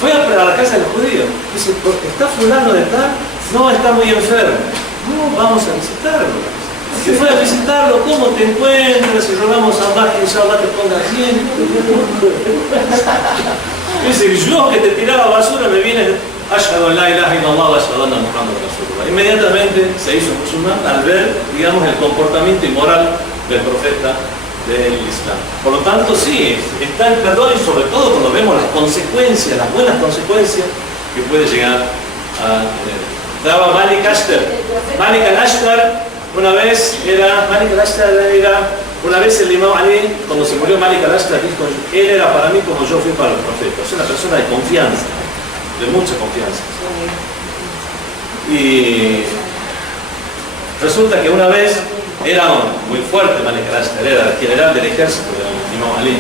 Fue a la casa del judío. Dice, ¿está fulano de tal? No, está muy enfermo. No, vamos a visitarlo. Si fue a visitarlo, ¿cómo te encuentras? Y rogamos a Allah que inshallah te ponga bien. Dice, yo que te tiraba basura me viene Ashhadu an la ilaha illallah wa ashhadu anna Muhammadan Rasulullah. Inmediatamente se hizo musulmán al ver, digamos, el comportamiento inmoral del profeta del Islam. Por lo tanto, sí, está el perdón y sobre todo cuando vemos las consecuencias, las buenas consecuencias que puede llegar a tener. Estaba Malik Ashtar. Malik al-Ashtar una vez el Imam Ali, cuando se murió Malik al-Ashtar, dijo, él era para mí como yo fui para el profeta. Es una persona de confianza, de mucha confianza. Y resulta que una vez era muy fuerte Malik al-Ashtar, era el general del ejército del Imam Ali.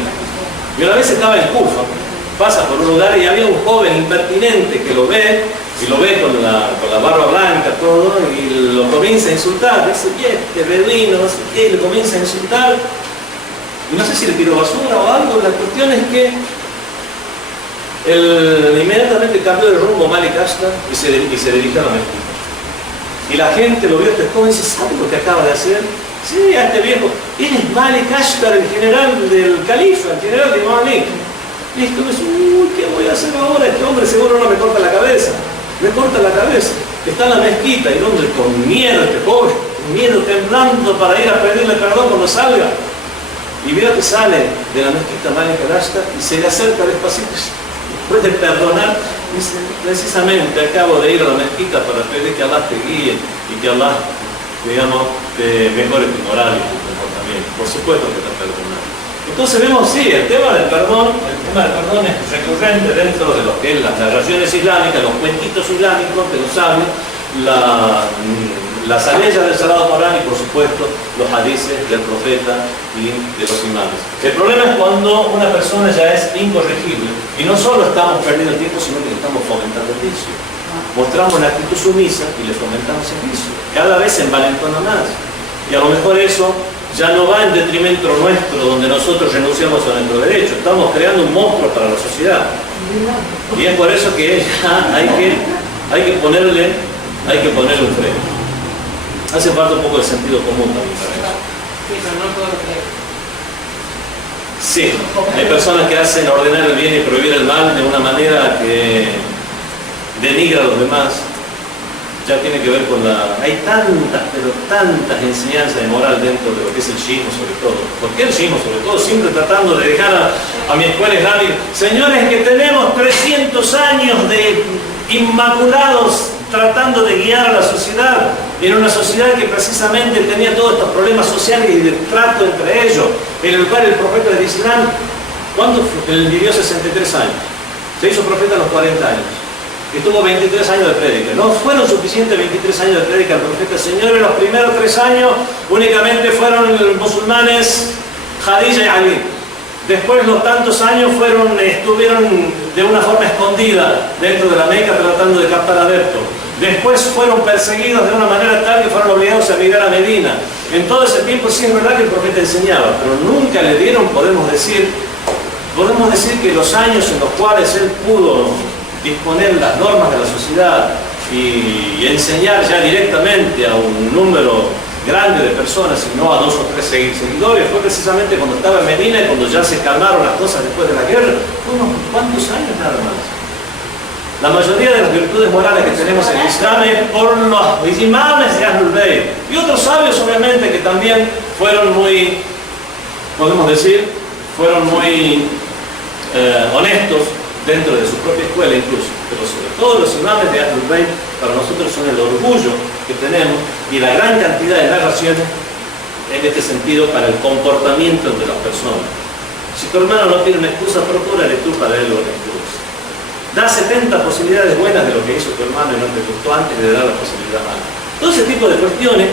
Y una vez estaba en Kufa, pasa por un lugar y había un joven impertinente que lo ve, y lo ve con la barba blanca, todo, y lo comienza a insultar. Dice, este beduino, no sé qué, y le comienza a insultar. Y no sé si le tiró basura o algo. La cuestión es que inmediatamente cambió de rumbo Malik Ashtar y se dirigió a la mezquita. Y la gente lo vio, este joven, y dice, ¿sabe lo que acaba de hacer? Sí, a este viejo. Él es Malik Ashtar, el general del califa, el general de Imam Ali. Listo, me dice, uy, ¿qué voy a hacer ahora? Este hombre seguro no me corta la cabeza. Me corta la cabeza. Está en la mezquita y el hombre con miedo, este pobre, con miedo, temblando para ir a pedirle perdón cuando salga. Y veo que sale de la mezquita Malik al-Ashtar y se le acerca despacito. Después de perdonar, dice, precisamente acabo de ir a la mezquita para pedir que Allah te guíe y que Allah, digamos, te mejore tu moral y tu comportamiento. Por supuesto que te perdona. Entonces vemos, sí, el tema del perdón es recurrente dentro de lo que es las narraciones islámicas, los cuentitos islámicos de los sabios, las aleyas del Sagrado Corán y por supuesto los hadices del profeta y de los imanes. El problema es cuando una persona ya es incorregible y no solo estamos perdiendo el tiempo, sino que le estamos fomentando el vicio. Mostramos una actitud sumisa y le fomentamos el vicio. Cada vez se envalentona más. Y a lo mejor eso ya no va en detrimento nuestro, donde nosotros renunciamos a nuestro derecho. Estamos creando un monstruo para la sociedad. Y es por eso que ya hay que ponerle un freno. Hace falta un poco de sentido común también para eso. Sí, pero no todo lo que... Sí, hay personas que hacen ordenar el bien y prohibir el mal de una manera que denigra a los demás. Ya tiene que ver con hay tantas enseñanzas de moral dentro de lo que es el shiismo sobre todo. ¿Por qué el shiismo sobre todo? Siempre tratando de dejar a mi escuela islámica. Señores, que tenemos 300 años de inmaculados tratando de guiar a la sociedad, en una sociedad que precisamente tenía todos estos problemas sociales y de trato entre ellos, en el cual el profeta del Islam, ¿cuándo él vivió? 63 años. Se hizo profeta a los 40 años. Estuvo 23 años de prédica. No fueron suficientes 23 años de prédica al profeta. Señores, los primeros 3 años únicamente fueron musulmanes Khadija y Ali. Después los tantos años estuvieron de una forma escondida dentro de la Meca tratando de captar adeptos. Después fueron perseguidos de una manera tal que fueron obligados a emigrar a Medina. En todo ese tiempo sí es verdad que el profeta enseñaba, pero nunca le dieron, podemos decir que los años en los cuales él pudo disponer las normas de la sociedad y enseñar ya directamente a un número grande de personas y no a 2 o 3 seguidores, fue precisamente cuando estaba en Medina y cuando ya se calmaron las cosas después de la guerra, fue unos cuantos años nada más. La mayoría de las virtudes morales que tenemos en el Islam es por los imames de Ahlul Bayt. Y otros sabios, obviamente, que también fueron muy, podemos decir, fueron muy honestos dentro de su propia escuela incluso. Pero sobre todo los imames de Ahlul Bayt para nosotros son el orgullo que tenemos y la gran cantidad de narraciones en este sentido para el comportamiento de las personas. Si tu hermano no tiene una excusa, procúrale tú para él una excusa. Da 70 posibilidades buenas de lo que hizo tu hermano y no te gustó antes de dar la posibilidad mala. Todo ese tipo de cuestiones,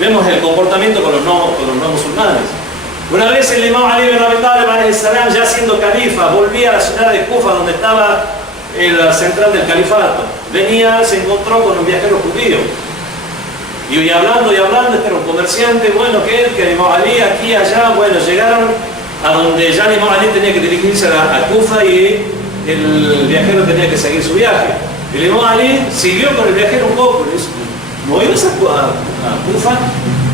vemos el comportamiento con los no musulmanes. Una vez el imam Ali ibn Abi Talib alayhi salam, ya siendo califa, volvía a la ciudad de Kufa, donde estaba la central del califato. Venía, se encontró con un viajero judío. Y hablando, este era un comerciante, bueno, que el imam Ali, aquí, allá, bueno, llegaron a donde ya el imam Ali tenía que dirigirse a Kufa y el viajero tenía que seguir su viaje. El imam Ali siguió con el viajero un poco, le dice, ¿no ibas a Kufa?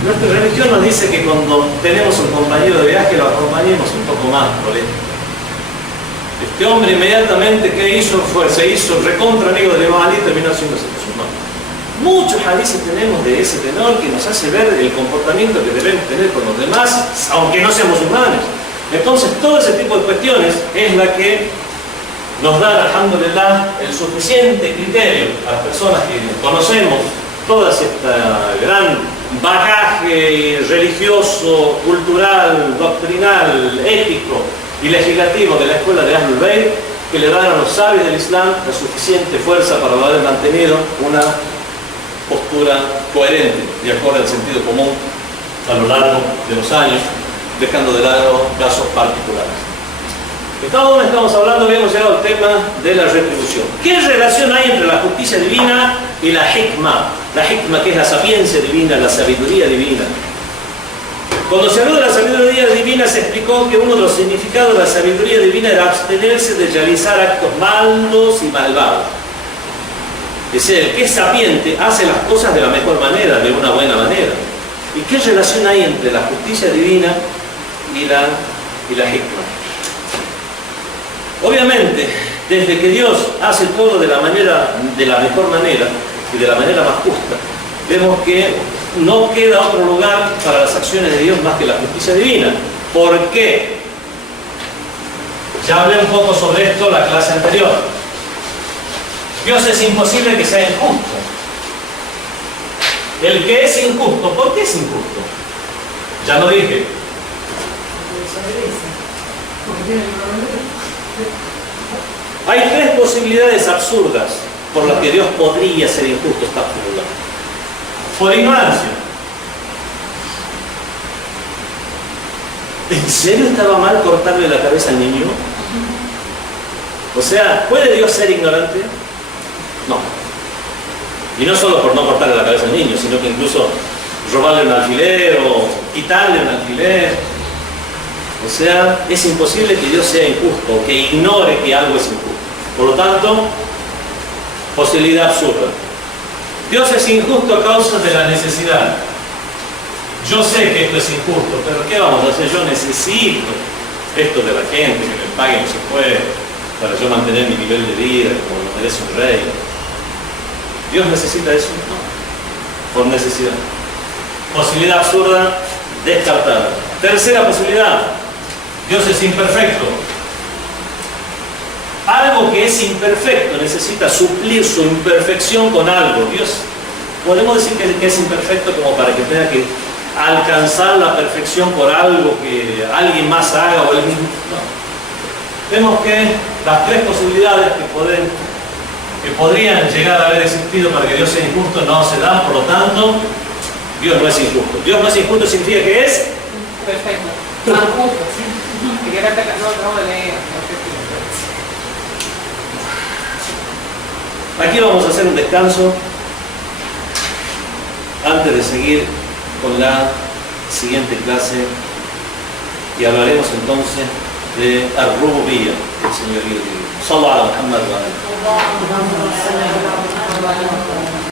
Nuestra religión nos dice que cuando tenemos un compañero de viaje lo acompañemos un poco más por él. Este hombre inmediatamente, ¿qué hizo? Se hizo recontra amigo del imam Ali y terminó haciéndose musulmán. Muchos hadices tenemos de ese tenor que nos hace ver el comportamiento que debemos tener con los demás, aunque no sean musulmanes. Entonces, todo ese tipo de cuestiones es la que nos da, alhamdulillah, el suficiente criterio a las personas que conocemos toda esta gran bagaje religioso, cultural, doctrinal, ético y legislativo de la escuela de Ahlul Bayt, que le dan a los sabios del Islam la suficiente fuerza para haber mantenido una postura coherente, de acuerdo al sentido común a lo largo de los años, dejando de lado casos particulares. Estamos hablando, habíamos llegado al tema de la retribución. ¿Qué relación hay entre la justicia divina y la hikmah? La hikmah, que es la sapiencia divina, la sabiduría divina. Cuando se habló de la sabiduría divina, se explicó que uno de los significados de la sabiduría divina era abstenerse de realizar actos malos y malvados. Es decir, el que es sapiente hace las cosas de la mejor manera, de una buena manera. ¿Y qué relación hay entre la justicia divina y la hikmah? Obviamente, desde que Dios hace todo de la mejor manera y de la manera más justa, vemos que no queda otro lugar para las acciones de Dios más que la justicia divina. ¿Por qué? Ya hablé un poco sobre esto en la clase anterior. Dios es imposible que sea injusto. El que es injusto, ¿por qué es injusto? Ya lo dije. Hay tres posibilidades absurdas por las que Dios podría ser injusto. Está absurda. Por ignorancia. ¿En serio estaba mal cortarle la cabeza al niño? O sea, ¿puede Dios ser ignorante? No. Y no solo por no cortarle la cabeza al niño, sino que incluso robarle un alfiler o quitarle un alfiler. O sea, es imposible que Dios sea injusto o que ignore que algo es injusto. Por lo tanto, posibilidad absurda. Dios es injusto a causa de la necesidad. Yo sé que esto es injusto, pero ¿qué vamos a hacer? Yo necesito esto de la gente, que me pague no se puede, para yo mantener mi nivel de vida como lo merece un rey. ¿Dios necesita eso? No. Por necesidad. Posibilidad absurda, descartada. Tercera posibilidad. Dios es imperfecto. Algo que es imperfecto necesita suplir su imperfección con algo. Dios, podemos decir que es imperfecto como para que tenga que alcanzar la perfección por algo que alguien más haga o él mismo. No. Vemos que las tres posibilidades que podrían llegar a haber existido para que Dios sea injusto no se dan, por lo tanto, Dios no es injusto. Dios no es injusto significa que es Perfecto. Más justo, sí. Que era que no acabo de leer. Aquí vamos a hacer un descanso antes de seguir con la siguiente clase y hablaremos entonces de Ar-Rububiyyah, el Señor. Sallallahu alaihi wa sallam.